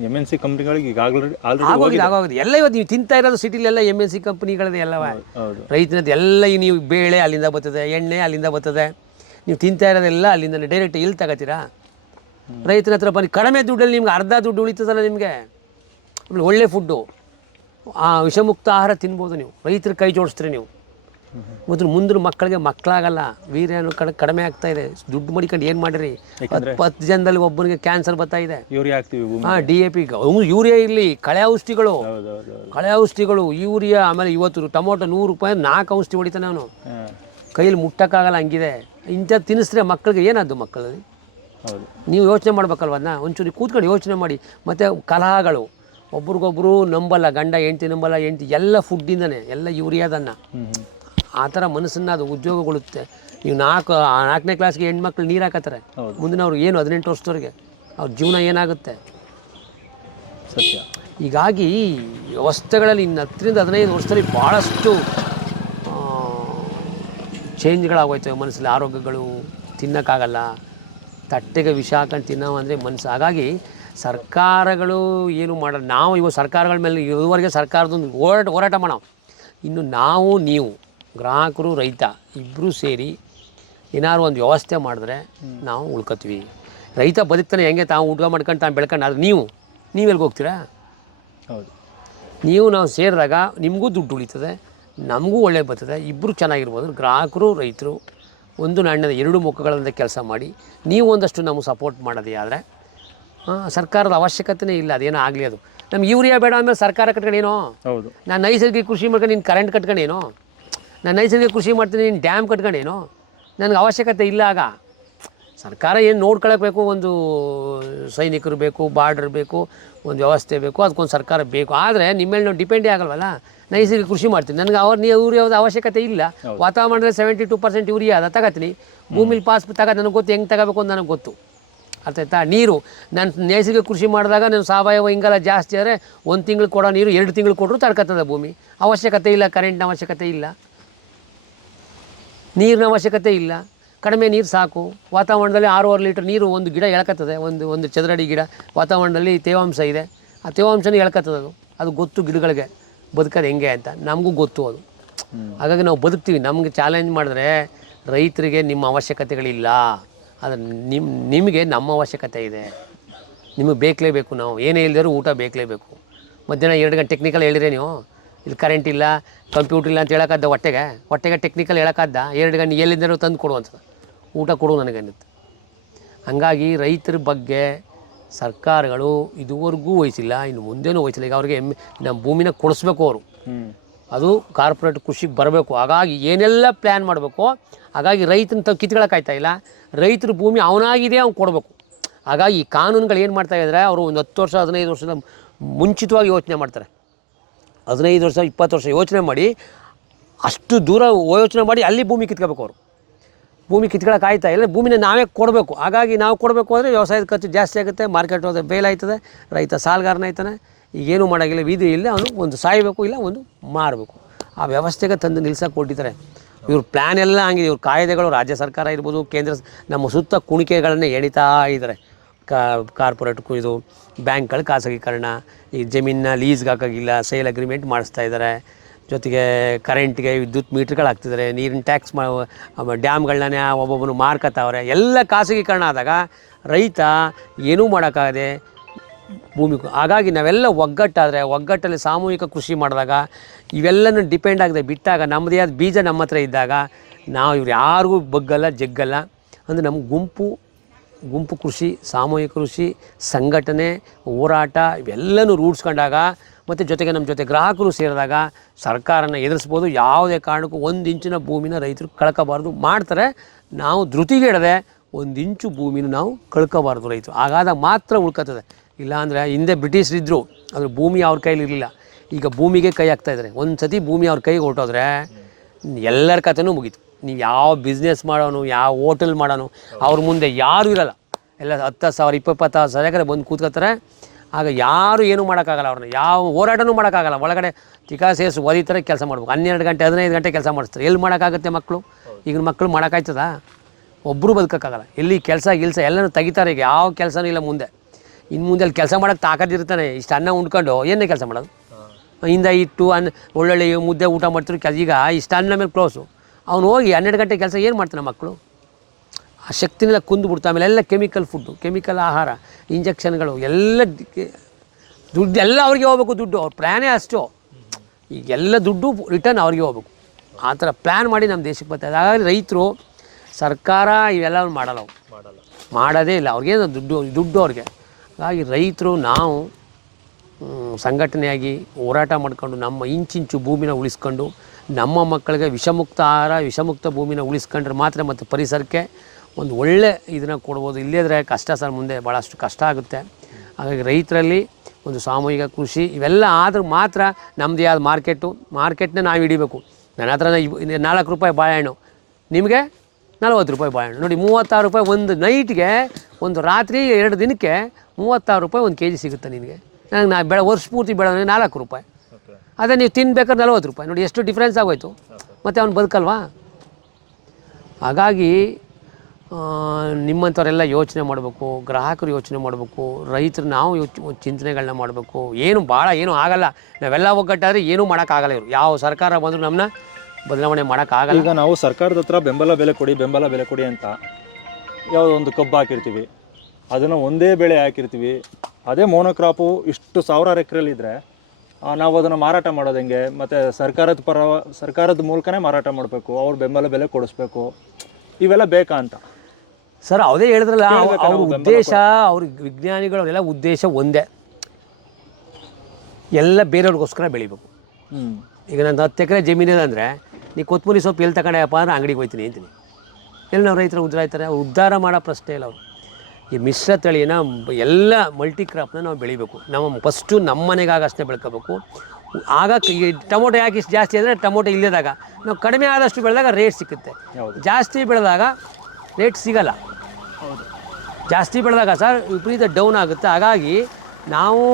ಎಂ ಎನ್ ಸಿ ಕಂಪ್ನಿಗಳಿಗೆ ಆಗೋಗಿದೆ ಆಗೋಗಿದೆ. ಎಲ್ಲ ಇವತ್ತು ನೀವು ತಿಂತಾ ಇರೋದು ಸಿಟಿಲೆಲ್ಲ ಎಂ ಎನ್ ಸಿ ಕಂಪ್ನಿಗಳದ್ದು ಎಲ್ಲವ ಹೌದು ರೈತನದ್ದು ಎಲ್ಲ ಈ ನೀವು ಬೇಳೆ ಅಲ್ಲಿಂದ ಬರ್ತದೆ ಎಣ್ಣೆ ಅಲ್ಲಿಂದ ಬರ್ತದೆ. ನೀವು ತಿಂತಾ ಇರೋದೆಲ್ಲ ಅಲ್ಲಿಂದ ಡೈರೆಕ್ಟ್ ಇಲ್ಲಿ ತಗೋತೀರಾ? ರೈತನ ಹತ್ರ ಬನ್ನಿ ಕಡಿಮೆ ದುಡ್ಡಲ್ಲಿ ನಿಮ್ಗೆ ಅರ್ಧ ದುಡ್ಡು ಉಳಿತದಲ್ಲ ನಿಮಗೆ? ಆಮೇಲೆ ಒಳ್ಳೆ ಫುಡ್ಡು ಆ ವಿಷಮುಕ್ತ ಆಹಾರ ತಿನ್ಬೋದು ನೀವು. ರೈತರ ಕೈ ಜೋಡಿಸ್ತೀರಿ ನೀವು. ಮೊದಲು ಮುಂದಿನ ಮಕ್ಕಳಿಗೆ ಮಕ್ಕಳಾಗಲ್ಲ. ವೀರ್ಯ ಕಡೆ ಕಡಿಮೆ ಆಗ್ತಾ ಇದೆ. ದುಡ್ಡು ಮಡಿಕೊಂಡು ಏನು ಮಾಡಿರಿ? ಹತ್ತು ಜನದಲ್ಲಿ ಒಬ್ಬನಿಗೆ ಕ್ಯಾನ್ಸರ್ ಬರ್ತಾ ಇದೆ. ಯೂರಿಯಾ ಹಾಂ ಡಿ ಎ ಪಿ ಯೂರಿಯಾ ಇರಲಿ. ಕಳೆ ಔಷಧಿಗಳು. ಕಳೆ ಔಷಧಿಗಳು ಯೂರಿಯಾ ಆಮೇಲೆ ಇವತ್ತು ಟೊಮೊಟೊ ನೂರು ರೂಪಾಯಿ ನಾಲ್ಕು ಔಷಧಿ ಹೊಡಿತಾನೆ ಅವನು. ಕೈಯಲ್ಲಿ ಮುಟ್ಟಕ್ಕಾಗಲ್ಲ ಹಂಗಿದೆ. ಇಂಥ ತಿನ್ನಿಸ್ರೆ ಮಕ್ಕಳಿಗೆ ಏನಾದ್ದು ಮಕ್ಕಳಲ್ಲಿ? ನೀವು ಯೋಚನೆ ಮಾಡ್ಬೇಕಲ್ವ ಅದನ್ನ ಒಂಚೂರು ಕೂತ್ಕೊಂಡು ಯೋಚನೆ ಮಾಡಿ. ಮತ್ತು ಕಲಹಗಳು. ಒಬ್ರಿಗೊಬ್ರು ನಂಬಲ್ಲ ಗಂಡ ಹೆಂಡ್ತಿ ನಂಬಲ್ಲ ಹೆಂಡ್ತಿ ಎಲ್ಲ ಫುಡ್ಡಿಂದನೇ ಎಲ್ಲ ಯೂರಿಯಾದನ್ನ. ಆ ಥರ ಮನಸ್ಸನ್ನು ಅದು ಉದ್ಯೋಗಗೊಳ್ಳುತ್ತೆ. ನೀವು ನಾಲ್ಕು ನಾಲ್ಕನೇ ಕ್ಲಾಸ್ಗೆ ಹೆಣ್ಮಕ್ಳು ನೀರು ಹಾಕತ್ತಾರೆ. ಮುಂದಿನ ಅವ್ರು ಏನು ಹದಿನೆಂಟು ವರ್ಷದವ್ರಿಗೆ ಅವ್ರ ಜೀವನ ಏನಾಗುತ್ತೆ? ಸತ್ಯ. ಹೀಗಾಗಿ ವ್ಯವಸ್ಥೆಗಳಲ್ಲಿ ಇನ್ನು ಹತ್ತರಿಂದ ಹದಿನೈದು ವರ್ಷದಲ್ಲಿ ಭಾಳಷ್ಟು ಚೇಂಜ್ಗಳಾಗೋಯ್ತವೆ ಮನಸ್ಸಲ್ಲಿ. ಆರೋಗ್ಯಗಳು ತಿನ್ನೋಕ್ಕಾಗಲ್ಲ ತಟ್ಟೆಗೆ ವಿಷ ಹಾಕೊಂಡು ತಿನ್ನೋ ಅಂದರೆ ಮನಸ್ಸು. ಹಾಗಾಗಿ ಸರ್ಕಾರಗಳು ಏನು ಮಾಡಲ್ಲ ನಾವು ಇವಾಗ ಸರ್ಕಾರಗಳ ಮೇಲೆ ಇದುವರೆಗೆ ಸರ್ಕಾರದೊಂದು ಹೋರಾಟ ಹೋರಾಟ ಮಾಡೋ ಇನ್ನು ನಾವು ನೀವು ಗ್ರಾಹಕರು ರೈತ ಇಬ್ಬರೂ ಸೇರಿ ಏನಾದ್ರು ಒಂದು ವ್ಯವಸ್ಥೆ ಮಾಡಿದ್ರೆ ನಾವು ಉಳ್ಕೊತೀವಿ. ರೈತ ಬದುಕ್ತಾನೆ ಹೆಂಗೆ ತಾವು ಊಟ ಮಾಡ್ಕೊಂಡು ತಾವು ಬೆಳ್ಕೊಂಡು ಆದ್ರೆ ನೀವು ನೀವು ಎಲ್ಲಿಗೆ ಹೋಗ್ತೀರಾ? ಹೌದು. ನೀವು ನಾವು ಸೇರಿದಾಗ ನಿಮಗೂ ದುಡ್ಡು ಉಳಿತದೆ ನಮಗೂ ಒಳ್ಳೆ ಬರ್ತದೆ ಇಬ್ಬರು ಚೆನ್ನಾಗಿರ್ಬೋದು ಗ್ರಾಹಕರು ರೈತರು ಒಂದು ನಾಣ್ಯದ ಎರಡು ಮುಖಗಳಿಂದ ಕೆಲಸ ಮಾಡಿ ನೀವು ಒಂದಷ್ಟು ನಮಗೆ ಸಪೋರ್ಟ್ ಮಾಡೋದೇ ಆದರೆ ಸರ್ಕಾರದ ಅವಶ್ಯಕತೆನೇ ಇಲ್ಲ ಅದೇನೋ ಆಗಲಿ ಅದು. ನಮ್ಗೆ ಯೂರಿಯಾ ಬೇಡ ಅಂದಮೇಲೆ ಸರ್ಕಾರ ಕಟ್ಕೊಂಡೇನೋ ಹೌದು. ನಾನು ನೈಸರ್ಗಿಕ ಕೃಷಿ ಮಾಡ್ಕೊಂಡು ನೀನು ಕರೆಂಟ್ ಕಟ್ಕೊಂಡೇನೋ ನಾನು ನೈಸರ್ಗಿಕ ಕೃಷಿ ಮಾಡ್ತೀನಿ ನೀನು ಡ್ಯಾಮ್ ಕಟ್ಕೊಂಡೇನೋ ನನಗೆ ಅವಶ್ಯಕತೆ ಇಲ್ಲ ಆಗ. ಸರ್ಕಾರ ಏನು ನೋಡ್ಕೊಳಬೇಕು ಒಂದು ಸೈನಿಕರು ಬೇಕು ಬಾರ್ಡರ್ ಬೇಕು ಒಂದು ವ್ಯವಸ್ಥೆ ಬೇಕು ಅದಕ್ಕೊಂದು ಸರ್ಕಾರ ಬೇಕು. ಆದರೆ ನಿಮ್ಮ ಮೇಲೆ ನಾವು ಡಿಪೆಂಡೇ ಆಗಲ್ವಲ್ಲ? ನೈಸರ್ಗಿಕ ಕೃಷಿ ಮಾಡ್ತೀನಿ. ನನಗೆ ಅವ್ರ ನೀವು ಯೂರಿಯಾದ ಅವಶ್ಯಕತೆ ಇಲ್ಲ. ವಾತಾವರಣದಲ್ಲಿ ಸೆವೆಂಟಿ ಟು ಪರ್ಸೆಂಟ್ ಯೂರಿಯಾ ಅದ ತಗೋತೀನಿ. ಭೂಮಿಲಿ ಪಾಸ್ ತಗೋ ನನಗೆ ಗೊತ್ತು ಹೆಂಗೆ ತಗೋಬೇಕು ಅಂತ ನನಗೆ ಗೊತ್ತು. ಅರ್ಥ ಆಯ್ತಾ? ನೀರು. ನಾನು ನೈಸರ್ಗಿಕ ಕೃಷಿ ಮಾಡಿದಾಗ ನಾನು ಸಾವಯವ ಇಂಗಾಲ ಜಾಸ್ತಿ ಆದರೆ ಒಂದು ತಿಂಗಳು ಕೊಡೋ ನೀರು ಎರಡು ತಿಂಗಳು ಕೊಟ್ಟರು ತಡ್ಕತ್ತದ ಭೂಮಿ. ಅವಶ್ಯಕತೆ ಇಲ್ಲ ಕರೆಂಟ್ನ ಅವಶ್ಯಕತೆ ಇಲ್ಲ. ನೀರಿನ ಅವಶ್ಯಕತೆ ಇಲ್ಲ. ಕಡಿಮೆ ನೀರು ಸಾಕು. ವಾತಾವರಣದಲ್ಲಿ ಆರೂವರೆ ಲೀಟ್ರ್ ನೀರು ಒಂದು ಗಿಡ ಎಳ್ಕತ್ತದೆ. ಒಂದು ಒಂದು ಚದರಡಿ ಗಿಡ. ವಾತಾವರಣದಲ್ಲಿ ತೇವಾಂಶ ಇದೆ. ಆ ತೇವಾಂಶನ ಎಳ್ಕತ್ತದೆ ಅದು. ಅದು ಗೊತ್ತು ಗಿಡಗಳಿಗೆ. ಬದುಕೋದು ಹೆಂಗೆ ಅಂತ. ನಮಗೂ ಗೊತ್ತು ಅದು. ಹಾಗಾಗಿ ನಾವು ಬದುಕ್ತೀವಿ. ನಮಗೆ ಚಾಲೆಂಜ್ ಮಾಡಿದ್ರೆ ರೈತರಿಗೆ ನಿಮ್ಮ ಅವಶ್ಯಕತೆಗಳಿಲ್ಲ. ಆದರೆ ನಿಮ್ಮ ನಿಮಗೆ ನಮ್ಮ ಅವಶ್ಯಕತೆ ಇದೆ. ನಿಮಗೆ ಬೇಕಲೇಬೇಕು ನಾವು. ಏನೇ ಇಲ್ಲದರೂ ಊಟ ಬೇಕಲೇಬೇಕು ಮಧ್ಯಾಹ್ನ ಎರಡು ಗಂಟೆ ಟೆಕ್ನಿಕಲ್ ಹೇಳಿದ್ರೆ ನೀವು? ಇಲ್ಲಿ ಕರೆಂಟ್ ಇಲ್ಲ ಕಂಪ್ಯೂಟರ್ ಇಲ್ಲ ಅಂತ ಹೇಳೋಕ್ಕದ್ದ ಹೊಟ್ಟೆಗೆ? ಹೊಟ್ಟೆಗೆ ಟೆಕ್ನಿಕಲ್ ಹೇಳೋಕ್ಕದ್ದ ಎರಡು ಗಂಟೆ ಎಲ್ಲಿಂದರೂ ತಂದು ಕೊಡು ಅಂತ. ಊಟ ಕೊಡು ನನಗೆ ಅನ್ನುತ್ತೆ ಹಂಗಾಗಿ ರೈತರ ಬಗ್ಗೆ ಸರ್ಕಾರಗಳು ಇದುವರೆಗೂ ವಹಿಸಿಲ್ಲ, ಇನ್ನು ಮುಂದೇನೂ ವಹಿಸಿಲ್ಲ. ಈಗ ಅವ್ರಿಗೆ ನಮ್ಮ ಭೂಮಿನ ಕೊಡಿಸ್ಬೇಕು ಅವರು. ಅದು ಕಾರ್ಪೊರೇಟ್ ಕೃಷಿಗೆ ಬರಬೇಕು. ಹಾಗಾಗಿ ಏನೆಲ್ಲ ಪ್ಲ್ಯಾನ್ ಮಾಡಬೇಕು? ಹಾಗಾಗಿ ರೈತನ ತಾವು ಕಿತ್ಕೊಳ್ಳೋಕ್ಕಾಯ್ತಾ ಇಲ್ಲ? ರೈತರ ಭೂಮಿ ಅವನಾಗಿದೆ, ಅವ್ನು ಕೊಡಬೇಕು. ಹಾಗಾಗಿ ಈ ಕಾನೂನುಗಳು ಏನು ಮಾಡ್ತಾ ಇದ್ದಾರೆ ಅವರು ಒಂದು ಹತ್ತು ವರ್ಷ, ಹದಿನೈದು ವರ್ಷದ ಮುಂಚಿತವಾಗಿ ಯೋಚನೆ ಮಾಡ್ತಾರೆ. ಹದಿನೈದು ವರ್ಷ, ಇಪ್ಪತ್ತು ವರ್ಷ ಯೋಚನೆ ಮಾಡಿ, ಅಷ್ಟು ದೂರ ಯೋಚನೆ ಮಾಡಿ ಅಲ್ಲಿ ಭೂಮಿ ಕಿತ್ಕೋಬೇಕು ಅವರು. ಭೂಮಿ ಕಿತ್ಕೊಳಕ್ಕೆ ಆಯ್ತಾ ಇಲ್ಲ, ಭೂಮಿನ ನಾವೇ ಕೊಡಬೇಕು. ಹಾಗಾಗಿ ನಾವು ಕೊಡಬೇಕು ಅಂದರೆ ವ್ಯವಸಾಯದ ಖರ್ಚು ಜಾಸ್ತಿ ಆಗುತ್ತೆ ಮಾರ್ಕೆಟ್ ಹೋದರೆ ಬೇಲ್ ಆಯ್ತದೆ, ರೈತ ಸಾಲಗಾರನ ಆಯ್ತಾನೆ ಈಗೇನು ಮಾಡೋಂಗಿಲ್ಲ, ವಿಧಿ ಇಲ್ಲ, ಅವನು ಒಂದು ಸಾಯಬೇಕು, ಇಲ್ಲ ಒಂದು ಮಾರಬೇಕು. ಆ ವ್ಯವಸ್ಥೆಗೆ ತಂದು ನಿಲ್ಸಕ್ಕೆ ಕೊಟ್ಟಿದ್ದಾರೆ ಇವ್ರ ಪ್ಲ್ಯಾನ್ ಎಲ್ಲ ಹಂಗಿದೆ ಇವ್ರ ಕಾಯ್ದೆಗಳು ರಾಜ್ಯ ಸರ್ಕಾರ ಇರ್ಬೋದು, ಕೇಂದ್ರ ನಮ್ಮ ಸುತ್ತ ಕುಣಿಕೆಗಳನ್ನೇ ಎಣಿತಾ ಇದ್ದಾರೆ ಕಾ, ಕಾರ್ಪೊರೇಟ್ ಕು- ಇದು ಬ್ಯಾಂಕ್ಗಳ ಖಾಸಗೀಕರಣ, ಈ ಜಮೀನನ್ನ ಲೀಸ್ಗೆ ಹಾಕೋಂಗಿಲ್ಲ ಸೇಲ್ ಅಗ್ರಿಮೆಂಟ್ ಮಾಡಿಸ್ತಾ ಇದ್ದಾರೆ ಜೊತೆಗೆ ಕರೆಂಟ್ಗೆ ವಿದ್ಯುತ್ ಮೀಟ್ರ್ಗಳು ಹಾಕ್ತಿದ್ದಾರೆ ನೀರಿನ ಟ್ಯಾಕ್ಸ್ ಮಾ ಡ್ಯಾಮ್ಗಳನ್ನೇ ಒಬ್ಬೊಬ್ಬನು ಮಾರ್ಕತ್ತಾವ್ರೆ. ಎಲ್ಲ ಖಾಸಗೀಕರಣ ಆದಾಗ ರೈತ ಏನೂ ಮಾಡೋಕ್ಕಾಗದೆ ಭೂಮಿ ಹಾಗಾಗಿ ನಾವೆಲ್ಲ ಒಗ್ಗಟ್ಟಾದರೆ, ಒಗ್ಗಟ್ಟಲ್ಲಿ ಸಾಮೂಹಿಕ ಕೃಷಿ ಮಾಡಿದಾಗ, ಇವೆಲ್ಲನೂ ಡಿಪೆಂಡ್ ಆಗದೆ ಬಿಟ್ಟಾಗ ನಮ್ಮದೇ ಆದ ಬೀಜ ನಮ್ಮ ಹತ್ರ ಇದ್ದಾಗ, ನಾವು ಇವ್ರು ಯಾರಿಗೂ ಬಗ್ಗಲ್ಲ, ಜಗ್ಗಲ್ಲ. ಅಂದರೆ ನಮ್ಮ ಗುಂಪು ಗುಂಪು ಕೃಷಿ, ಸಾಮೂಹಿಕ ಕೃಷಿ, ಸಂಘಟನೆ, ಹೋರಾಟ, ಇವೆಲ್ಲನೂ ರೂಢಿಸ್ಕೊಂಡಾಗ, ಮತ್ತು ಜೊತೆಗೆ ನಮ್ಮ ಜೊತೆ ಗ್ರಾಹಕರು ಸೇರಿದಾಗ, ಸರ್ಕಾರನ ಎದುರಿಸ್ಬೋದು. ಯಾವುದೇ ಕಾರಣಕ್ಕೂ ಒಂದು ಇಂಚಿನ ಭೂಮಿನ ರೈತರು ಕಳ್ಕೋಬಾರ್ದು. ಮಾಡ್ತಾರೆ, ನಾವು ಧೃತಿಗೆಡದೆ ಒಂದು ಇಂಚು ಭೂಮಿನ ನಾವು ಕಳ್ಕೋಬಾರ್ದು ರೈತರು. ಹಾಗಾದ ಮಾತ್ರ ಉಳ್ಕೊತದೆ ಇಲ್ಲಾಂದರೆ ಹಿಂದೆ ಬ್ರಿಟಿಷರು ಇದ್ದರು ಅದ್ರ ಭೂಮಿ ಅವ್ರ ಕೈಲಿ ಇರಲಿಲ್ಲ. ಈಗ ಭೂಮಿಗೆ ಕೈ ಹಾಕ್ತಾ ಇದ್ದಾರೆ ಒಂದು ಸತಿ ಭೂಮಿ ಅವ್ರ ಕೈಗೆ ಹೊರಟೋದ್ರೆ ಎಲ್ಲರ ಕಥೆನೂ ಮುಗೀತು. ನೀವು ಯಾವ ಬಿಸ್ನೆಸ್ ಮಾಡೋನು, ಯಾವ ಹೋಟೆಲ್ ಮಾಡೋನು, ಅವ್ರ ಮುಂದೆ ಯಾರೂ ಇರಲ್ಲ. ಎಲ್ಲ ಹತ್ತು ಸಾವಿರ, ಇಪ್ಪತ್ತು ಸಾವಿರ ಎಕರೆ ಬಂದು ಕೂತ್ಕೋತಾರೆ ಆಗ ಯಾರು ಏನೂ ಮಾಡೋಕ್ಕಾಗಲ್ಲ ಅವ್ರನ್ನ. ಯಾವ ಹೋರಾಟನೂ ಮಾಡೋಕ್ಕಾಗಲ್ಲ. ಒಳಗಡೆ ಸೇರಿಸಿ ಒದಿತಾರೆ ಕೆಲಸ ಮಾಡ್ಬೇಕು. ಹನ್ನೆರಡು ಗಂಟೆ, ಹದಿನೈದು ಗಂಟೆ ಕೆಲಸ ಮಾಡಿಸ್ತಾರೆ. ಎಲ್ಲಿ ಮಾಡೋಕ್ಕಾಗುತ್ತೆ ಮಕ್ಕಳು? ಈಗಿನ ಮಕ್ಕಳು ಮಾಡೋಕ್ಕಾಯ್ತದ? ಒಬ್ಬರು ಬದುಕೋಕ್ಕಾಗಲ್ಲ. ಎಲ್ಲಿ ಕೆಲಸ, ಗಿಲ್ಸ ಎಲ್ಲನೂ ತೆಗಿತಾರೆ. ಈಗ ಯಾವ ಕೆಲಸನೂ ಇಲ್ಲ ಮುಂದೆ. ಇನ್ನು ಮುಂದೆ ಅಲ್ಲಿ ಕೆಲಸ ಮಾಡೋಕ್ಕೆ ತಾಕತ್ತಿರ್ತಾನೆ ಇಷ್ಟು ಅನ್ನ ಉಂಡ್ಕೊಂಡು ಏನೇ ಕೆಲಸ ಮಾಡೋದು? ಹಿಂದ ಇಟ್ಟು ಅನ್ನ ಒಳ್ಳೊಳ್ಳೆ ಮುದ್ದೆ ಊಟ ಮಾಡ್ತಿರೋ ಕೆಲಸ. ಈಗ ಇಷ್ಟು ಅನ್ನ ಮೇಲೆ ಕ್ಲೋಸು ಅವ್ನು ಹೋಗಿ ಹನ್ನೆರಡು ಗಂಟೆ ಕೆಲಸ ಏನು ಮಾಡ್ತಾನೆ ಮಕ್ಕಳು? ಆ ಶಕ್ತಿನೆಲ್ಲ ಕುಂದು ಬಿಡ್ತು ಆಮೇಲೆ ಎಲ್ಲ ಕೆಮಿಕಲ್ ಫುಡ್ಡು ಕೆಮಿಕಲ್ ಆಹಾರ ಇಂಜೆಕ್ಷನ್ಗಳು ಎಲ್ಲ ದುಡ್ಡು ಎಲ್ಲ ಅವ್ರಿಗೆ ಹೋಗ್ಬೇಕು ದುಡ್ಡು. ಅವ್ರ ಪ್ಲ್ಯಾನೇ ಅಷ್ಟು. ಈಗೆಲ್ಲ ದುಡ್ಡು ರಿಟರ್ನ್ ಅವ್ರಿಗೆ ಹೋಗ್ಬೇಕು. ಆ ಥರ ಪ್ಲ್ಯಾನ್ ಮಾಡಿ ನಮ್ಮ ದೇಶಕ್ಕೆ ಬರ್ತಾರೆ ಹಾಗಾಗಿ ರೈತರು ಸರ್ಕಾರ ಇವೆಲ್ಲ ಮಾಡಲ್ಲ ಮಾಡಲ್ಲ. ಮಾಡೋದೇ ಇಲ್ಲ. ಅವ್ರಿಗೇನು ದುಡ್ಡು ದುಡ್ಡು ಅವ್ರಿಗೆ. ಹಾಗಾಗಿ ರೈತರು ನಾವು ಸಂಘಟನೆಯಾಗಿ ಹೋರಾಟ ಮಾಡ್ಕೊಂಡು ನಮ್ಮ ಇಂಚಿಂಚು ಭೂಮಿನ ಉಳಿಸ್ಕೊಂಡು ನಮ್ಮ ಮಕ್ಕಳಿಗೆ ವಿಷಮುಕ್ತ ಆಹಾರ, ವಿಷಮುಕ್ತ ಭೂಮಿನ ಉಳಿಸ್ಕೊಂಡ್ರೆ ಮಾತ್ರ ಮತ್ತು ಪರಿಸರಕ್ಕೆ ಒಂದು ಒಳ್ಳೆ ಇದನ್ನು ಕೊಡ್ಬೋದು. ಇಲ್ಲದ್ರೆ ಕಷ್ಟ ಸರ್ ಮುಂದೆ ಭಾಳಷ್ಟು ಕಷ್ಟ ಆಗುತ್ತೆ. ಹಾಗಾಗಿ ರೈತರಲ್ಲಿ ಒಂದು ಸಾಮೂಹಿಕ ಕೃಷಿ ಇವೆಲ್ಲ ಆದ್ರೆ ಮಾತ್ರ ನಮ್ಮದೇ ಆದ ಮಾರ್ಕೆಟು ಮಾರ್ಕೆಟ್ನ ನಾವು ಹಿಡಿಬೇಕು. ನನ್ನ ಹತ್ರ ನಾಲ್ಕು ರೂಪಾಯಿ ಬಾಳೆಹಣ್ಣು. ನಿಮಗೆ? ನಲ್ವತ್ತು ರೂಪಾಯಿ ಬಾಳೆಹಣ್ಣು. ನೋಡಿ, ಮೂವತ್ತಾರು ರೂಪಾಯಿ ಒಂದು ನೈಟ್ಗೆ, ಒಂದು ರಾತ್ರಿ ಎರಡು ದಿನಕ್ಕೆ ಮೂವತ್ತಾರು ರೂಪಾಯಿ ಒಂದು ಕೆ ಜಿ ಸಿಗುತ್ತೆ ನಿನಗೆ. ನನಗೆ ನಾ ಬೆಳೆ, ವರ್ಷ ಪೂರ್ತಿ ಬೆಳೆ ನಾಲ್ಕು ರೂಪಾಯಿ. ಅದೇ ನೀವು ತಿನ್ಬೇಕಾದ್ರೆ ನಲ್ವತ್ತು ರೂಪಾಯಿ. ನೋಡಿ, ಎಷ್ಟು ಡಿಫ್ರೆನ್ಸ್ ಆಗೋಯ್ತು. ಮತ್ತು ಅವ್ನು ಬದುಕಲ್ವಾ? ಹಾಗಾಗಿ ನಿಮ್ಮಂಥವರೆಲ್ಲ ಯೋಚನೆ ಮಾಡಬೇಕು, ಗ್ರಾಹಕರು ಯೋಚನೆ ಮಾಡಬೇಕು, ರೈತರು ನಾವು ಯೋಚ, ಚಿಂತನೆಗಳನ್ನ ಮಾಡಬೇಕು. ಏನು ಭಾಳ, ಏನೂ ಆಗಲ್ಲ. ನಾವೆಲ್ಲ ಒಗ್ಗಟ್ಟಾದರೆ ಏನೂ ಮಾಡೋಕ್ಕಾಗಲ್ಲ ಇವರು. ಯಾವ ಸರ್ಕಾರ ಬಂದರೂ ನಮ್ಮನ್ನ ಬದಲಾವಣೆ ಮಾಡೋಕ್ಕಾಗಲ್ಲ. ಈಗ ನಾವು ಸರ್ಕಾರದ ಹತ್ರ ಬೆಂಬಲ ಬೆಲೆ ಕೊಡಿ ಬೆಂಬಲ ಬೆಲೆ ಕೊಡಿ ಅಂತ ಯಾವುದೋ ಒಂದು ಕಬ್ಬು ಹಾಕಿರ್ತೀವಿ. ಅದನ್ನು ಒಂದೇ ಬೆಳೆ ಹಾಕಿರ್ತೀವಿ. ಅದೇ ಮೋನೋಕ್ರಾಪು ಇಷ್ಟು ಸಾವಿರಾರು ಎಕರೆಲಿದ್ದರೆ ನಾವು ಅದನ್ನು ಮಾರಾಟ ಮಾಡೋದು ಹೆಂಗೆ? ಮತ್ತು ಸರ್ಕಾರದ ಪರ ಸರ್ಕಾರದ ಮೂಲಕನೇ ಮಾರಾಟ ಮಾಡಬೇಕು ಅವ್ರು ಬೆಂಬಲ ಬೆಲೆ ಕೊಡಿಸ್ಬೇಕು. ಇವೆಲ್ಲ ಬೇಕಾ ಅಂತ. ಸರ್ ಅವದೇ ಹೇಳಿದ್ರಲ್ಲ ಅವ್ರ ಉದ್ದೇಶ ಅವ್ರ ವಿಜ್ಞಾನಿಗಳವರೆಲ್ಲ ಉದ್ದೇಶ ಒಂದೇ. ಎಲ್ಲ ಬೇರೆಯವ್ರಿಗೋಸ್ಕರ ಬೆಳಿಬೇಕು. ಹ್ಞೂ ಈಗ ನಂದು ಹತ್ತು ಎಕರೆ ಜಮೀನಿದೆ ಅಂದರೆ ನೀ ಕೊತ್ತಂಬರಿ ಸೊಪ್ಪು ಎಲ್ಲಿ ತಗೊಂಡಪ್ಪ ಅಂದ್ರೆ ಅಂಗಡಿಗೆ ಹೋಗ್ತೀನಿ ಅಂತೀನಿ. ಎಲ್ಲಿ ನಾವು ರೈತರು ಉದ್ಧಾರ ಆಯ್ತಾರೆ ಅವ್ರು ಉದ್ಧಾರ ಮಾಡೋ ಪ್ರಶ್ನೆ ಇಲ್ಲ ಅವರು. ಈ ಮಿಶ್ರ ತಳಿನ ಎಲ್ಲ ಮಲ್ಟಿ ಕ್ರಾಪ್ನ ನಾವು ಬೆಳಿಬೇಕು. ನಾವು ಫಸ್ಟು ನಮ್ಮ ಮನೆಗಾಗಷ್ಟೇ ಬೆಳ್ಕೋಬೇಕು. ಆಗ ಈ ಟೊಮೊಟೊ ಯಾಕೆ ಇಷ್ಟು ಜಾಸ್ತಿ ಅಂದರೆ ಟೊಮೊಟೊ ಇಲ್ಲದಾಗ. ನಾವು ಕಡಿಮೆ ಆದಷ್ಟು ಬೆಳೆದಾಗ ರೇಟ್ ಸಿಕ್ಕುತ್ತೆ. ಜಾಸ್ತಿ ಬೆಳೆದಾಗ ರೇಟ್ ಸಿಗಲ್ಲ. ಜಾಸ್ತಿ ಬೆಳೆದಾಗ ಸರ್ ವಿಪರೀತ ಡೌನ್ ಆಗುತ್ತೆ. ಹಾಗಾಗಿ ನಾವು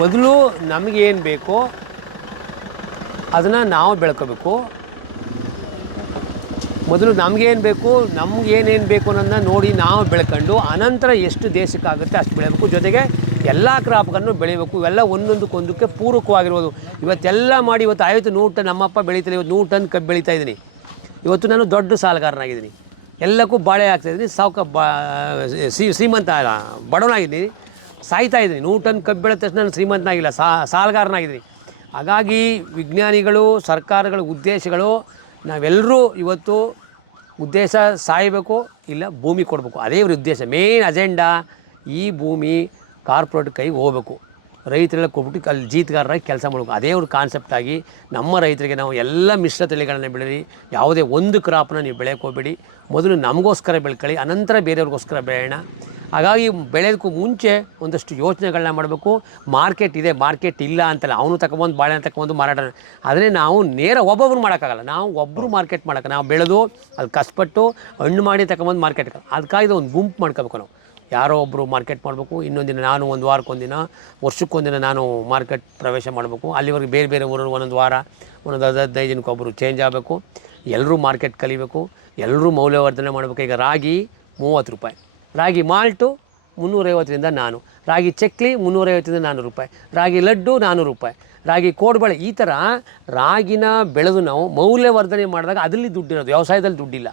ಬದಲು ನಮಗೇನು ಬೇಕೋ ಅದನ್ನು ನಾವು ಬೆಳ್ಕೋಬೇಕು. ಮೊದಲು ನಮಗೇನು ಬೇಕು, ನಮ್ಗೆ ಏನೇನು ಬೇಕು ಅನ್ನೋದನ್ನ ನೋಡಿ ನಾವು ಬೆಳ್ಕೊಂಡು, ಅನಂತರ ಎಷ್ಟು ದೇಶಕ್ಕಾಗುತ್ತೆ ಅಷ್ಟು ಬೆಳಿಬೇಕು. ಜೊತೆಗೆ ಎಲ್ಲ ಕ್ರಾಪ್ಗಳನ್ನು ಬೆಳಿಬೇಕು. ಇವೆಲ್ಲ ಒಂದೊಂದಕ್ಕೊಂದಕ್ಕೆ ಪೂರಕವಾಗಿರ್ಬೋದು. ಇವತ್ತೆಲ್ಲ ಮಾಡಿ ಇವತ್ತು ಐವತ್ತು ನೂರು ಟನ್ ನಮ್ಮಪ್ಪ ಬೆಳೀತಾರೆ. ಇವತ್ತು ನೂರು ಟನ್ ಕಬ್ಬು ಬೆಳೀತಾ ಇವತ್ತು ನಾನು ದೊಡ್ಡ ಸಾಲಗಾರನಾಗಿದ್ದೀನಿ. ಎಲ್ಲಕ್ಕೂ ಬಾಳೆ ಹಾಕ್ತಾಯಿದ್ದೀನಿ ಸಾವುಕ ಬಾ ಶ್ರೀ ಶ್ರೀಮಂತ ಬಡವನಾಗಿದ್ದೀನಿ. ಸಾಯ್ತಾ ಇದ್ದೀನಿ. ನೂರು ಟನ್ ಕಬ್ಬು ಬೆಳೆದ ತಕ್ಷಣ ನಾನು ಶ್ರೀಮಂತನಾಗಿಲ್ಲ. ಸಾಲಗಾರನಾಗಿದ್ದೀನಿ. ಹಾಗಾಗಿ ವಿಜ್ಞಾನಿಗಳು, ಸರ್ಕಾರಗಳ, ಉದ್ದೇಶಗಳು, ನಾವೆಲ್ಲರೂ ಇವತ್ತು ಉದ್ದೇಶ ಸಾಯಬೇಕು, ಇಲ್ಲ ಭೂಮಿ ಕೊಡಬೇಕು. ಅದೇ ಇವ್ರ ಉದ್ದೇಶ. ಮೇನ್ ಅಜೆಂಡಾ ಈ ಭೂಮಿ ಕಾರ್ಪೊರೇಟ್ ಕೈಗೆ ಹೋಗಬೇಕು. ರೈತರೆಲ್ಲ ಕೊಟ್ಬಿಟ್ಟು ಅಲ್ಲಿ ಜೀತಗಾರರಾಗಿ ಕೆಲಸ ಮಾಡಬೇಕು. ಅದೇ ಅವ್ರ ಕಾನ್ಸೆಪ್ಟ್ ಆಗಿ ನಮ್ಮ ರೈತರಿಗೆ ನಾವು ಎಲ್ಲ ಮಿಶ್ರ ತಳಿಗಳನ್ನು ಬೆಳೀರಿ, ಯಾವುದೇ ಒಂದು ಕ್ರಾಪ್ನ ನೀವು ಬೆಳೆಯೋಕೆ ಹೋಗಬೇಡಿ. ಮೊದಲು ನಮಗೋಸ್ಕರ ಬೆಳ್ಕೊಳ್ಳಿ, ಅನಂತರ ಬೇರೆಯವ್ರಿಗೋಸ್ಕರ ಬೆಳೆಯೋಣ. ಹಾಗಾಗಿ ಬೆಳೆದಕ್ಕೂ ಮುಂಚೆ ಒಂದಷ್ಟು ಯೋಚನೆಗಳನ್ನ ಮಾಡಬೇಕು. ಮಾರ್ಕೆಟ್ ಇದೆ, ಮಾರ್ಕೆಟ್ ಇಲ್ಲ ಅಂತಲ್ಲ, ಅವನು ತಗೊಬಂದು ಬಾಳೆಹಣ್ಣು ತಗೊಬಂದು ಮಾರಾಟ ಆದರೆ ನಾವು ನೇರ ಒಬ್ಬೊಬ್ರು ಮಾಡೋಕ್ಕಾಗಲ್ಲ. ನಾವು ಒಬ್ಬರು ಮಾರ್ಕೆಟ್ ಮಾಡೋಕೆ, ನಾವು ಬೆಳೆದು ಅದು ಕಷ್ಟಪಟ್ಟು ಹಣ್ಣು ಮಾಡಿ ತಗೊಂಬಂದು ಮಾರ್ಕೆಟ್ ಅದಕ್ಕಾಗಿ ಒಂದು ಗುಂಪು ಮಾಡ್ಕೋಬೇಕು ನಾವು. ಯಾರೋ ಒಬ್ಬರು ಮಾರ್ಕೆಟ್ ಮಾಡಬೇಕು, ಇನ್ನೊಂದಿನ ನಾನು ಒಂದು ವಾರಕ್ಕೊಂದಿನ, ವರ್ಷಕ್ಕೊಂದಿನ ನಾನು ಮಾರ್ಕೆಟ್ ಪ್ರವೇಶ ಮಾಡಬೇಕು. ಅಲ್ಲಿವರೆಗೆ ಬೇರೆ ಬೇರೆ ಊರಲ್ಲಿ ಒಂದೊಂದು ವಾರ, ಒಂದೊಂದು ಹದ್ ಹದಿನೈದು ದಿನಕ್ಕೆ ಒಬ್ಬರು ಚೇಂಜ್ ಆಗಬೇಕು. ಎಲ್ಲರೂ ಮಾರ್ಕೆಟ್ ಕಲಿಬೇಕು, ಎಲ್ಲರೂ ಮೌಲ್ಯವರ್ಧನೆ ಮಾಡಬೇಕು. ಈಗ ರಾಗಿ ಮೂವತ್ತು ರೂಪಾಯಿ. ರಾಗಿ ಮಾಲ್ಟು ಮುನ್ನೂರೈವತ್ತರಿಂದ ನಾನು. ರಾಗಿ ಚಕ್ಲಿ ಮುನ್ನೂರೈವತ್ತರಿಂದ ನಾನ್ನೂರು ರೂಪಾಯಿ. ರಾಗಿ ಲಡ್ಡು ನಾನ್ನೂರು ರೂಪಾಯಿ. ರಾಗಿ ಕೋಡ್ಬಳೆ ಈ ಥರ ರಾಗಿನ ಬೆಳೆದು ನಾವು ಮೌಲ್ಯವರ್ಧನೆ ಮಾಡಿದಾಗ ಅದರಲ್ಲಿ ದುಡ್ಡಿರೋದು. ವ್ಯವಸಾಯದಲ್ಲಿ ದುಡ್ಡಿಲ್ಲ.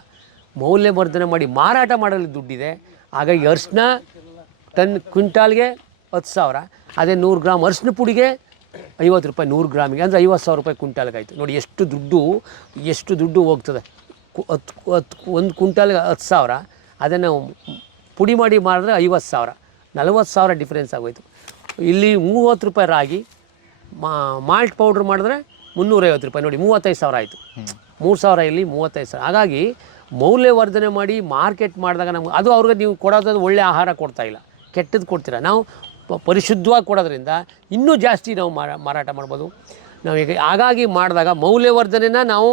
ಮೌಲ್ಯವರ್ಧನೆ ಮಾಡಿ ಮಾರಾಟ ಮಾಡಲು ದುಡ್ಡಿದೆ. ಹಾಗಾಗಿ ಅರ್ಶಿನ ಟನ್ ಕ್ವಿಂಟಾಲ್ಗೆ ಹತ್ತು ಸಾವಿರ. ಅದೇ ನೂರು ಗ್ರಾಮ್ ಅರ್ಶಿನ ಪುಡಿಗೆ ಐವತ್ತು ರೂಪಾಯಿ ನೂರು ಗ್ರಾಮಿಗೆ. ಅಂದರೆ ಐವತ್ತು ಸಾವಿರ ರೂಪಾಯಿ ಕ್ವಿಂಟಾಲ್ಗೆ ಆಯಿತು. ನೋಡಿ ಎಷ್ಟು ದುಡ್ಡು ಎಷ್ಟು ದುಡ್ಡು ಹೋಗ್ತದೆ. ಹತ್ತು ಹತ್ತು, ಒಂದು ಕ್ವಿಂಟಾಲ್ಗೆ ಹತ್ತು ಸಾವಿರ. ಅದನ್ನು ಪುಡಿ ಮಾಡಿ ಮಾಡಿದ್ರೆ ಐವತ್ತು ಸಾವಿರ, ನಲವತ್ತು ಸಾವಿರ ಡಿಫ್ರೆನ್ಸ್ ಆಗೋಯ್ತು. ಇಲ್ಲಿ ಮೂವತ್ತು ರೂಪಾಯಿ ರಾಗಿ ಮಾಲ್ಟ್ ಪೌಡ್ರ್ ಮಾಡಿದ್ರೆ ಮುನ್ನೂರೈವತ್ತು ರೂಪಾಯಿ. ನೋಡಿ, ಮೂವತ್ತೈದು ಸಾವಿರ ಆಯಿತು. ಮೂರು ಸಾವಿರ ಇಲ್ಲಿ, ಮೂವತ್ತೈದು ಸಾವಿರ. ಹಾಗಾಗಿ ಮೌಲ್ಯವರ್ಧನೆ ಮಾಡಿ ಮಾರ್ಕೆಟ್ ಮಾಡಿದಾಗ ನಮ್ಗೆ ಅದು ಅವ್ರಿಗೆ ನೀವು ಕೊಡೋದು ಒಳ್ಳೆ ಆಹಾರ ಕೊಡ್ತಾ ಇಲ್ಲ. ಕೆಟ್ಟದ್ದು ಕೊಡ್ತೀರ. ನಾವು ಪರಿಶುದ್ಧವಾಗಿ ಕೊಡೋದ್ರಿಂದ ಇನ್ನೂ ಜಾಸ್ತಿ ನಾವು ಮಾರ, ಮಾರಾಟ ಮಾಡ್ಬೋದು. ನಾವು ಈಗ ಹಾಗಾಗಿ ಮಾಡಿದಾಗ ಮೌಲ್ಯವರ್ಧನೆನ ನಾವು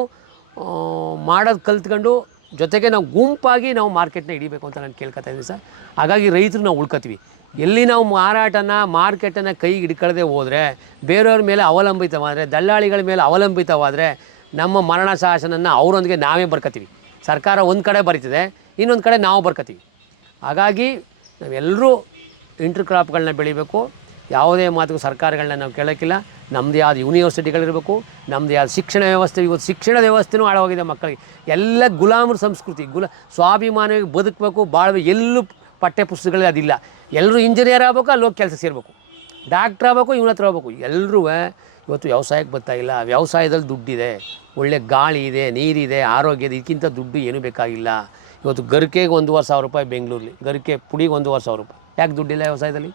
ಮಾಡೋದು ಕಲ್ತ್ಕೊಂಡು ಜೊತೆಗೆ ನಾವು ಗುಂಪಾಗಿ ನಾವು ಮಾರ್ಕೆಟ್ನ ಹಿಡಿಬೇಕು ಅಂತ ನಾನು ಕೇಳ್ಕೊತಾ ಇದ್ದೀನಿ ಸರ್. ಹಾಗಾಗಿ ರೈತರು ನಾವು ಉಳ್ಕೊತೀವಿ. ಎಲ್ಲಿ ನಾವು ಮಾರಾಟನ, ಮಾರ್ಕೆಟನ್ನು ಕೈಗೆ ಹಿಡ್ಕೊಳ್ಳದೆ ಹೋದರೆ, ಬೇರೆಯವ್ರ ಮೇಲೆ ಅವಲಂಬಿತವಾದರೆ, ದಲ್ಲಾಳಿಗಳ ಮೇಲೆ ಅವಲಂಬಿತವಾದರೆ ನಮ್ಮ ಮರಣ ಶಾಸನನ್ನು ಅವರೊಂದಿಗೆ ನಾವೇ ಬರ್ಕೋತೀವಿ. ಸರ್ಕಾರ ಒಂದು ಕಡೆ ಬರೀತದೆ, ಇನ್ನೊಂದು ಕಡೆ ನಾವು ಬರ್ಕೋತೀವಿ. ಹಾಗಾಗಿ ನಾವೆಲ್ಲರೂ ಇಂಟರ್ ಕ್ರಾಪ್ಗಳನ್ನ ಬೆಳಿಬೇಕು. ಯಾವುದೇ ಮಾತಿಗೂ ಸರ್ಕಾರಗಳನ್ನ ನಾವು ಕೇಳೋಕ್ಕಿಲ್ಲ. ನಮ್ಮದೇ ಆದ ಯೂನಿವರ್ಸಿಟಿಗಳಿರಬೇಕು ನಮ್ಮದೇ ಆದ ಶಿಕ್ಷಣ ವ್ಯವಸ್ಥೆ, ಇವತ್ತು ಶಿಕ್ಷಣ ವ್ಯವಸ್ಥೆನೂ ಹಾಳಾಗಿದೆ ಮಕ್ಕಳಿಗೆ. ಎಲ್ಲ ಗುಲಾಮರ ಸಂಸ್ಕೃತಿ, ಗುಲ, ಸ್ವಾಭಿಮಾನವಾಗಿ ಬದುಕಬೇಕು ಬಾಳ್ಬೇಕು ಎಲ್ಲೂ ಪಠ್ಯ ಅದಿಲ್ಲ. ಎಲ್ಲರೂ ಇಂಜಿನಿಯರ್ ಆಗಬೇಕು, ಅಲ್ಲಿ ಹೋಗಿ ಕೆಲಸ ಸೇರಬೇಕು. ಡಾಕ್ಟ್ರ್ ಆಗಬೇಕು, ಇವನ ಹತ್ರ ಹೋಗ್ಬೇಕು. ಎಲ್ಲರೂ ಇವತ್ತು ವ್ಯವಸಾಯಕ್ಕೆ ಬರ್ತಾ ಇಲ್ಲ. ವ್ಯವಸಾಯದಲ್ಲಿ ದುಡ್ಡಿದೆ. ಒಳ್ಳೆ ಗಾಳಿ ಇದೆ, ನೀರಿದೆ, ಆರೋಗ್ಯ ಇದೆ. ಇದಕ್ಕಿಂತ ದುಡ್ಡು ಏನೂ ಬೇಕಾಗಿಲ್ಲ. ಇವತ್ತು ಗರಿಕೆಗೆ ಒಂದುವರೆ ಸಾವಿರ ರೂಪಾಯಿ ಬೆಂಗಳೂರಲ್ಲಿ. ಗರಿಕೆ ಪುಡಿಗೆ ಒಂದೂವರೆ ಸಾವಿರ ರೂಪಾಯಿ. ಯಾಕೆ ದುಡ್ಡಿಲ್ಲ ವ್ಯವಸಾಯದಲ್ಲಿ?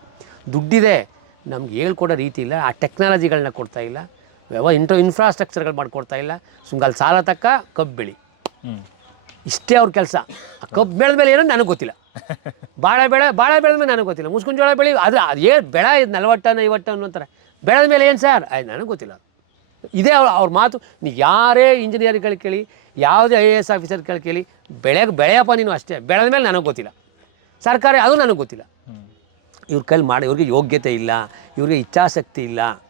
ದುಡ್ಡಿದೆ. ನಮ್ಗೆ ಹೇಳ್ಕೊಡೋ ರೀತಿ ಇಲ್ಲ ಆ ಟೆಕ್ನಾಲಜಿಗಳನ್ನ ಕೊಡ್ತಾ ಇಲ್ಲ ವ್ಯವ ಇಂಟ್ರೋ ಇನ್ಫ್ರಾಸ್ಟ್ರಕ್ಚರ್ಗಳು ಮಾಡಿಕೊಡ್ತಾ ಇಲ್ಲ. ಸುಂಗಲ್ ಸಾಲ ತಕ್ಕ ಕಬ್ಬು ಬೆಳಿ. ಇಷ್ಟೇ ಅವ್ರ ಕೆಲಸ. ಆ ಕಬ್ಬು ಬೆಳೆದ ಮೇಲೆ ಏನೋ ನನಗೆ ಗೊತ್ತಿಲ್ಲ. ಬಾಳೆ ಬೆಳೆ ಬಾಳೆ ಬೆಳೆದ ಮೇಲೆ ನನಗೆ ಗೊತ್ತಿಲ್ಲ. ಮುಸ್ಕುನ್ ಜೋಳ ಬೆಳಿ ಅದು ಅದು ಏನು ಬೆಳೆ ಇದು ನಲ್ವತ್ತು ಟನ್ ಅನ್ನೋಂತಾರೆ ಬೆಳೆದ ಮೇಲೆ ಏನು ಸರ್? ಅದು ನನಗೆ ಗೊತ್ತಿಲ್ಲ. ಇದೇ ಅವ್ರ ಅವ್ರ ಮಾತು. ನೀವು ಯಾರೇ ಇಂಜಿನಿಯರ್ಗಳು ಕೇಳಿ ಯಾವುದೇ ಐ ಎ ಎಸ್ ಆಫೀಸರ್ಗಳು ಕೇಳಿ ಬೆಳೆಗೆ ಬೆಳೆಯಪ್ಪ ನೀನು ಅಷ್ಟೇ. ಬೆಳೆದ ಮೇಲೆ ನನಗೆ ಗೊತ್ತಿಲ್ಲ. ಸರ್ಕಾರ ಅದು ನನಗೆ ಗೊತ್ತಿಲ್ಲ. ಇವ್ರ ಕೈಲಿ ಮಾಡಿ ಇವ್ರಿಗೆ ಯೋಗ್ಯತೆ ಇಲ್ಲ ಇವ್ರಿಗೆ ಇಚ್ಛಾಶಕ್ತಿ ಇಲ್ಲ.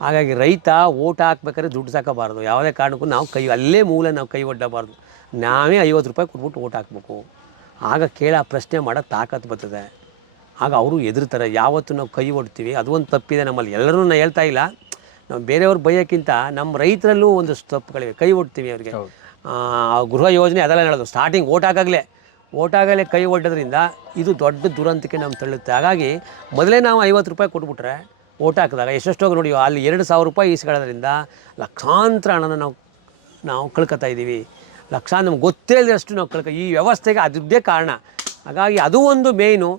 ಹಾಗಾಗಿ ರೈತ ಓಟ್ ಹಾಕ್ಬೇಕಾದ್ರೆ ದುಡ್ಡು ಸಾಕಬಾರ್ದು. ಯಾವುದೇ ಕಾರಣಕ್ಕೂ ನಾವು ಕೈ ಅಲ್ಲೇ ಮೂಲ ನಾವು ಕೈ ಒಡ್ಡಬಾರ್ದು. ನಾವೇ ಐವತ್ತು ರೂಪಾಯಿ ಕೊಟ್ಬಿಟ್ಟು ಓಟ್ ಹಾಕ್ಬೇಕು. ಆಗ ಕೇಳ ಪ್ರಶ್ನೆ ಮಾಡೋ ತಾಕತ್ತು ಬರ್ತದೆ. ಆಗ ಅವರು ಎದುರ್ತಾರೆ ಯಾವತ್ತು ನಾವು ಕೈ ಒಡ್ತೀವಿ? ಅದು ಒಂದು ತಪ್ಪಿದೆ ನಮ್ಮಲ್ಲಿ. ಎಲ್ಲರೂ ನಾನು ಹೇಳ್ತಾ ಇಲ್ಲ. ನಾವು ಬೇರೆಯವ್ರ ಬೈಯೋಕ್ಕಿಂತ ನಮ್ಮ ರೈತರಲ್ಲೂ ಒಂದು ತಪ್ಪುಗಳಿವೆ. ಕೈ ಒಡ್ತೀವಿ ಅವ್ರಿಗೆ. ಗೃಹ ಯೋಜನೆ ಅದೆಲ್ಲ ಹೇಳೋದು ಸ್ಟಾರ್ಟಿಂಗ್ ಓಟ್ ಹಾಕಾಗಲೇ. ಓಟ್ ಆಗಲೇ ಕೈ ಒಡ್ಡೋದ್ರಿಂದ ಇದು ದೊಡ್ಡ ದುರಂತಕ್ಕೆ ನಮ್ಮ ತಳ್ಳುತ್ತೆ. ಹಾಗಾಗಿ ಮೊದಲೇ ನಾವು ಐವತ್ತು ರೂಪಾಯಿ ಕೊಟ್ಬಿಟ್ರೆ ಓಟ್ ಹಾಕಿದಾಗ ಎಷ್ಟೆಷ್ಟೋಗಿ ನೋಡಿ, ಅಲ್ಲಿ ಎರಡು ಸಾವಿರ ರೂಪಾಯಿ ಈಸ್ಕೊಳ್ಳೋದ್ರಿಂದ ಲಕ್ಷಾಂತರ ಹಣನ ನಾವು ನಾವು ಕಳ್ಕೊತಾ ಇದ್ದೀವಿ. ಲಕ್ಷಾಂತರ ನಮ್ಗೆ ಗೊತ್ತೇ ಇಲ್ಲದಷ್ಟು ನಾವು ಕಳ್ಕೊ, ಈ ವ್ಯವಸ್ಥೆಗೆ ಅದೇ ಕಾರಣ. ಹಾಗಾಗಿ ಅದು ಒಂದು ಮೇಯ್ನು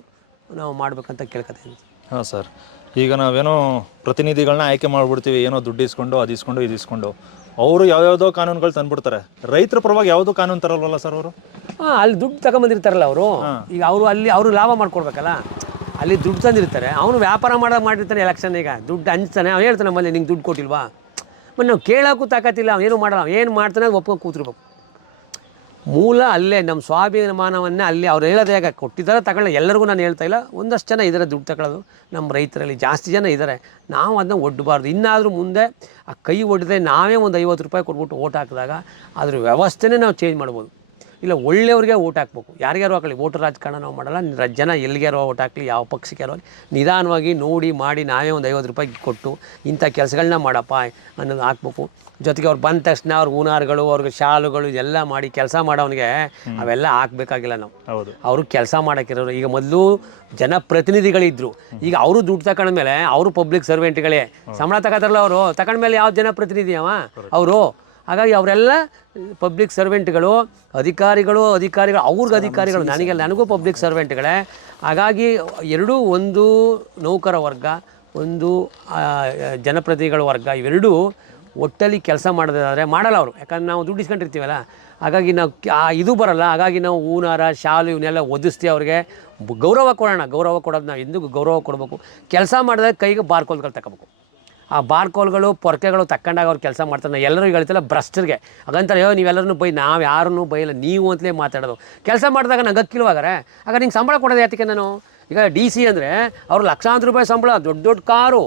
ನಾವು ಮಾಡಬೇಕಂತ ಕೇಳ್ಕೊತೀವಿ ಹಾಂ ಸರ್. ಈಗ ನಾವೇನೋ ಪ್ರತಿನಿಧಿಗಳನ್ನ ಆಯ್ಕೆ ಮಾಡಿಬಿಡ್ತೀವಿ, ಏನೋ ದುಡ್ಡು ಇಸ್ಕೊಂಡು ಅದು ಇಸ್ಕೊಂಡು ಇದು ಇಸ್ಕೊಂಡು ಅವರು ಯಾವ್ಯಾವುದೋ ಕಾನೂನುಗಳು ತಂದ್ಬಿಡ್ತಾರೆ. ರೈತರ ಪರವಾಗಿ ಯಾವುದೋ ಕಾನೂನು ತರಲ್ವಲ್ಲ ಸರ್ ಅವರು? ಹಾಂ ಅಲ್ಲಿ ದುಡ್ಡು ತಗೊಂಬಂದಿರ್ತಾರಲ್ಲ ಅವರು. ಈಗ ಅವರು ಅಲ್ಲಿ ಅವರು ಲಾಭ ಮಾಡ್ಕೊಡ್ಬೇಕಲ್ಲ? ಅಲ್ಲಿ ದುಡ್ಡು ತಂದಿರ್ತಾರೆ. ಅವನು ವ್ಯಾಪಾರ ಮಾಡೋ ಮಾಡಿರ್ತಾನೆ ಎಲೆಕ್ಷನ್ ಈಗ. ದುಡ್ಡು ಹಂಚ್ತಾನೆ. ಅವ್ನು ಹೇಳ್ತಾನೆ ನಮ್ಮಲ್ಲಿ ನಿಂಗೆ ದುಡ್ಡು ಕೊಟ್ಟಿಲ್ವಾ? ಮತ್ತು ನಾವು ಕೇಳೋಕ್ಕೂ ತಾಕತ್ತಿಲ್ಲ. ಏನು ಮಾಡಲ್ಲ. ಏನು ಮಾಡ್ತಾನೆ ಅದು ಒಪ್ಕೊಂಡು ಕೂತಿರ್ಬೇಕು ಮೂಲ ಅಲ್ಲೇ ನಮ್ಮ ಸ್ವಾಭಿಮಾನವನ್ನೇ ಅಲ್ಲಿ ಅವ್ರು ಹೇಳೋದು ಹೇಗೆ ಕೊಟ್ಟಿದ್ದಾರೆ. ತಗೊಳ್ಳಿ, ಎಲ್ಲರಿಗೂ ನಾನು ಹೇಳ್ತಾ ಇಲ್ಲ. ಒಂದಷ್ಟು ಜನ ಇದ್ದಾರೆ ದುಡ್ಡು ತಗೊಳ್ಳೋದು. ನಮ್ಮ ರೈತರಲ್ಲಿ ಜಾಸ್ತಿ ಜನ ಇದ್ದಾರೆ. ನಾವು ಅದನ್ನ ಒಡ್ಡಬಾರ್ದು ಇನ್ನಾದರೂ ಮುಂದೆ ಆ ಕೈ ಒಡ್ಡದೆ ನಾವೇ ಒಂದು ಐವತ್ತು ರೂಪಾಯಿ ಕೊಟ್ಬಿಟ್ಟು ಓಟ್ ಹಾಕಿದಾಗ ಅದ್ರ ವ್ಯವಸ್ಥೆನೇ ನಾವು ಚೇಂಜ್ ಮಾಡ್ಬೋದು. ಇಲ್ಲ ಒಳ್ಳೆಯವ್ರಿಗೆ ಓಟ್ ಹಾಕ್ಬೇಕು. ಯಾರಿಗಾರು ಹಾಕಲಿ? ಓಟು ರಾಜಕಾರಣ ನಾವು ಮಾಡಲ್ಲ. ಜನ ಎಲ್ಲಿಗಾರೋ ಓಟ್ ಹಾಕಲಿ ಯಾವ ಪಕ್ಷಕ್ಕೆ ಯಾರೋ ನಿಧಾನವಾಗಿ ನೋಡಿ ಮಾಡಿ ನಾವೇ ಒಂದು ಐವತ್ತು ರೂಪಾಯಿ ಕೊಟ್ಟು ಇಂಥ ಕೆಲಸಗಳನ್ನ ಮಾಡಪ್ಪ ಅನ್ನೋದು ಹಾಕ್ಬೇಕು. ಜೊತೆಗೆ ಅವ್ರು ಬಂದ ತಕ್ಷಣ ಅವ್ರ ಹೂನಾರ್ಗಳು ಅವ್ರಿಗೆ ಶಾಲುಗಳು ಇದೆಲ್ಲ ಮಾಡಿ ಕೆಲಸ ಮಾಡೋನಿಗೆ ಅವೆಲ್ಲ ಹಾಕ್ಬೇಕಾಗಿಲ್ಲ ನಾವು. ಹೌದು. ಅವರು ಕೆಲಸ ಮಾಡೋಕ್ಕಿರೋರು. ಈಗ ಮೊದಲು ಜನಪ್ರತಿನಿಧಿಗಳಿದ್ರು. ಈಗ ಅವರು ದುಡ್ಡು ತಗೊಂಡ್ಮೇಲೆ ಅವರು ಪಬ್ಲಿಕ್ ಸರ್ವೆಂಟ್ಗಳೇ ಸಂಬಳ ತಗೋತಾರಲ್ಲ ಅವರು. ತಗೊಂಡ್ಮೇಲೆ ಯಾವ ಜನಪ್ರತಿನಿಧಿ ಅವ? ಅವರು ಹಾಗಾಗಿ ಅವರೆಲ್ಲ ಪಬ್ಲಿಕ್ ಸರ್ವೆಂಟ್ಗಳು ಅಧಿಕಾರಿಗಳು ಅಧಿಕಾರಿಗಳು ಅವ್ರಿಗೆ ಅಧಿಕಾರಿಗಳು ನನಗೆ ನನಗೂ ಪಬ್ಲಿಕ್ ಸರ್ವೆಂಟ್ಗಳೇ ಹಾಗಾಗಿ ಎರಡೂ ಒಂದು ನೌಕರ ವರ್ಗ ಒಂದು ಜನಪ್ರತಿನಿಧಿಗಳ ವರ್ಗ ಇವೆರಡೂ ಒಟ್ಟಲ್ಲಿ ಕೆಲಸ ಮಾಡೋದಾದರೆ ಮಾಡಲ್ಲ ಅವರು. ಯಾಕಂದ್ರೆ ನಾವು ದುಡ್ಡು ಇಸ್ಕೊಂಡಿರ್ತೀವಲ್ಲ. ಹಾಗಾಗಿ ನಾವು ಇದು ಬರಲ್ಲ. ಹಾಗಾಗಿ ನಾವು ಹೂನಾರ ಶಾಲು ಇವನ್ನೆಲ್ಲ ಒದಿಸ್ತೀವಿ ಅವ್ರಿಗೆ. ಗೌರವ ಕೊಡೋಣ ಗೌರವ ಕೊಡೋದು ನಾವು ಎಂದಿಗೂ ಗೌರವ ಕೊಡಬೇಕು. ಕೆಲಸ ಮಾಡಿದಾಗ ಕೈಗೆ ಬಾರ್ಕೋಲ್ಗಳು ತಗೋಬೇಕು. ಆ ಬಾರ್ಕೋಲ್ಗಳು, ಪೊರ್ಕೆಗಳು ತಕ್ಕಂಡಾಗ ಅವ್ರು ಕೆಲಸ ಮಾಡ್ತಾರೆ ಎಲ್ಲರೂ ಹೇಳ್ತಿಲ್ಲ ಭ್ರಷ್ಟರಿಗೆ. ಹಾಗಂತಾರೆ ಅಯ್ಯೋ ನೀವೆಲ್ಲರೂ ಬೈ, ನಾವು ಯಾರನ್ನೂ ಬೈಲ್ಲ ನೀವು ಅಂತಲೇ ಮಾತಾಡೋದು. ಕೆಲಸ ಮಾಡಿದಾಗ ನಂಗೆ ಹಕ್ಕಿಲ್ವಾಗಾರೆ? ಆಗ ನಿಂಗೆ ಸಂಬಳ ಕೊಡೋದು ಯಾತಕ್ಕೆ ನಾನು? ಈಗ ಡಿ ಸಿ ಅಂದರೆ ಅವ್ರು ಲಕ್ಷಾಂತರ ರೂಪಾಯಿ ಸಂಬಳ, ದೊಡ್ಡ ದೊಡ್ಡ ಕಾರು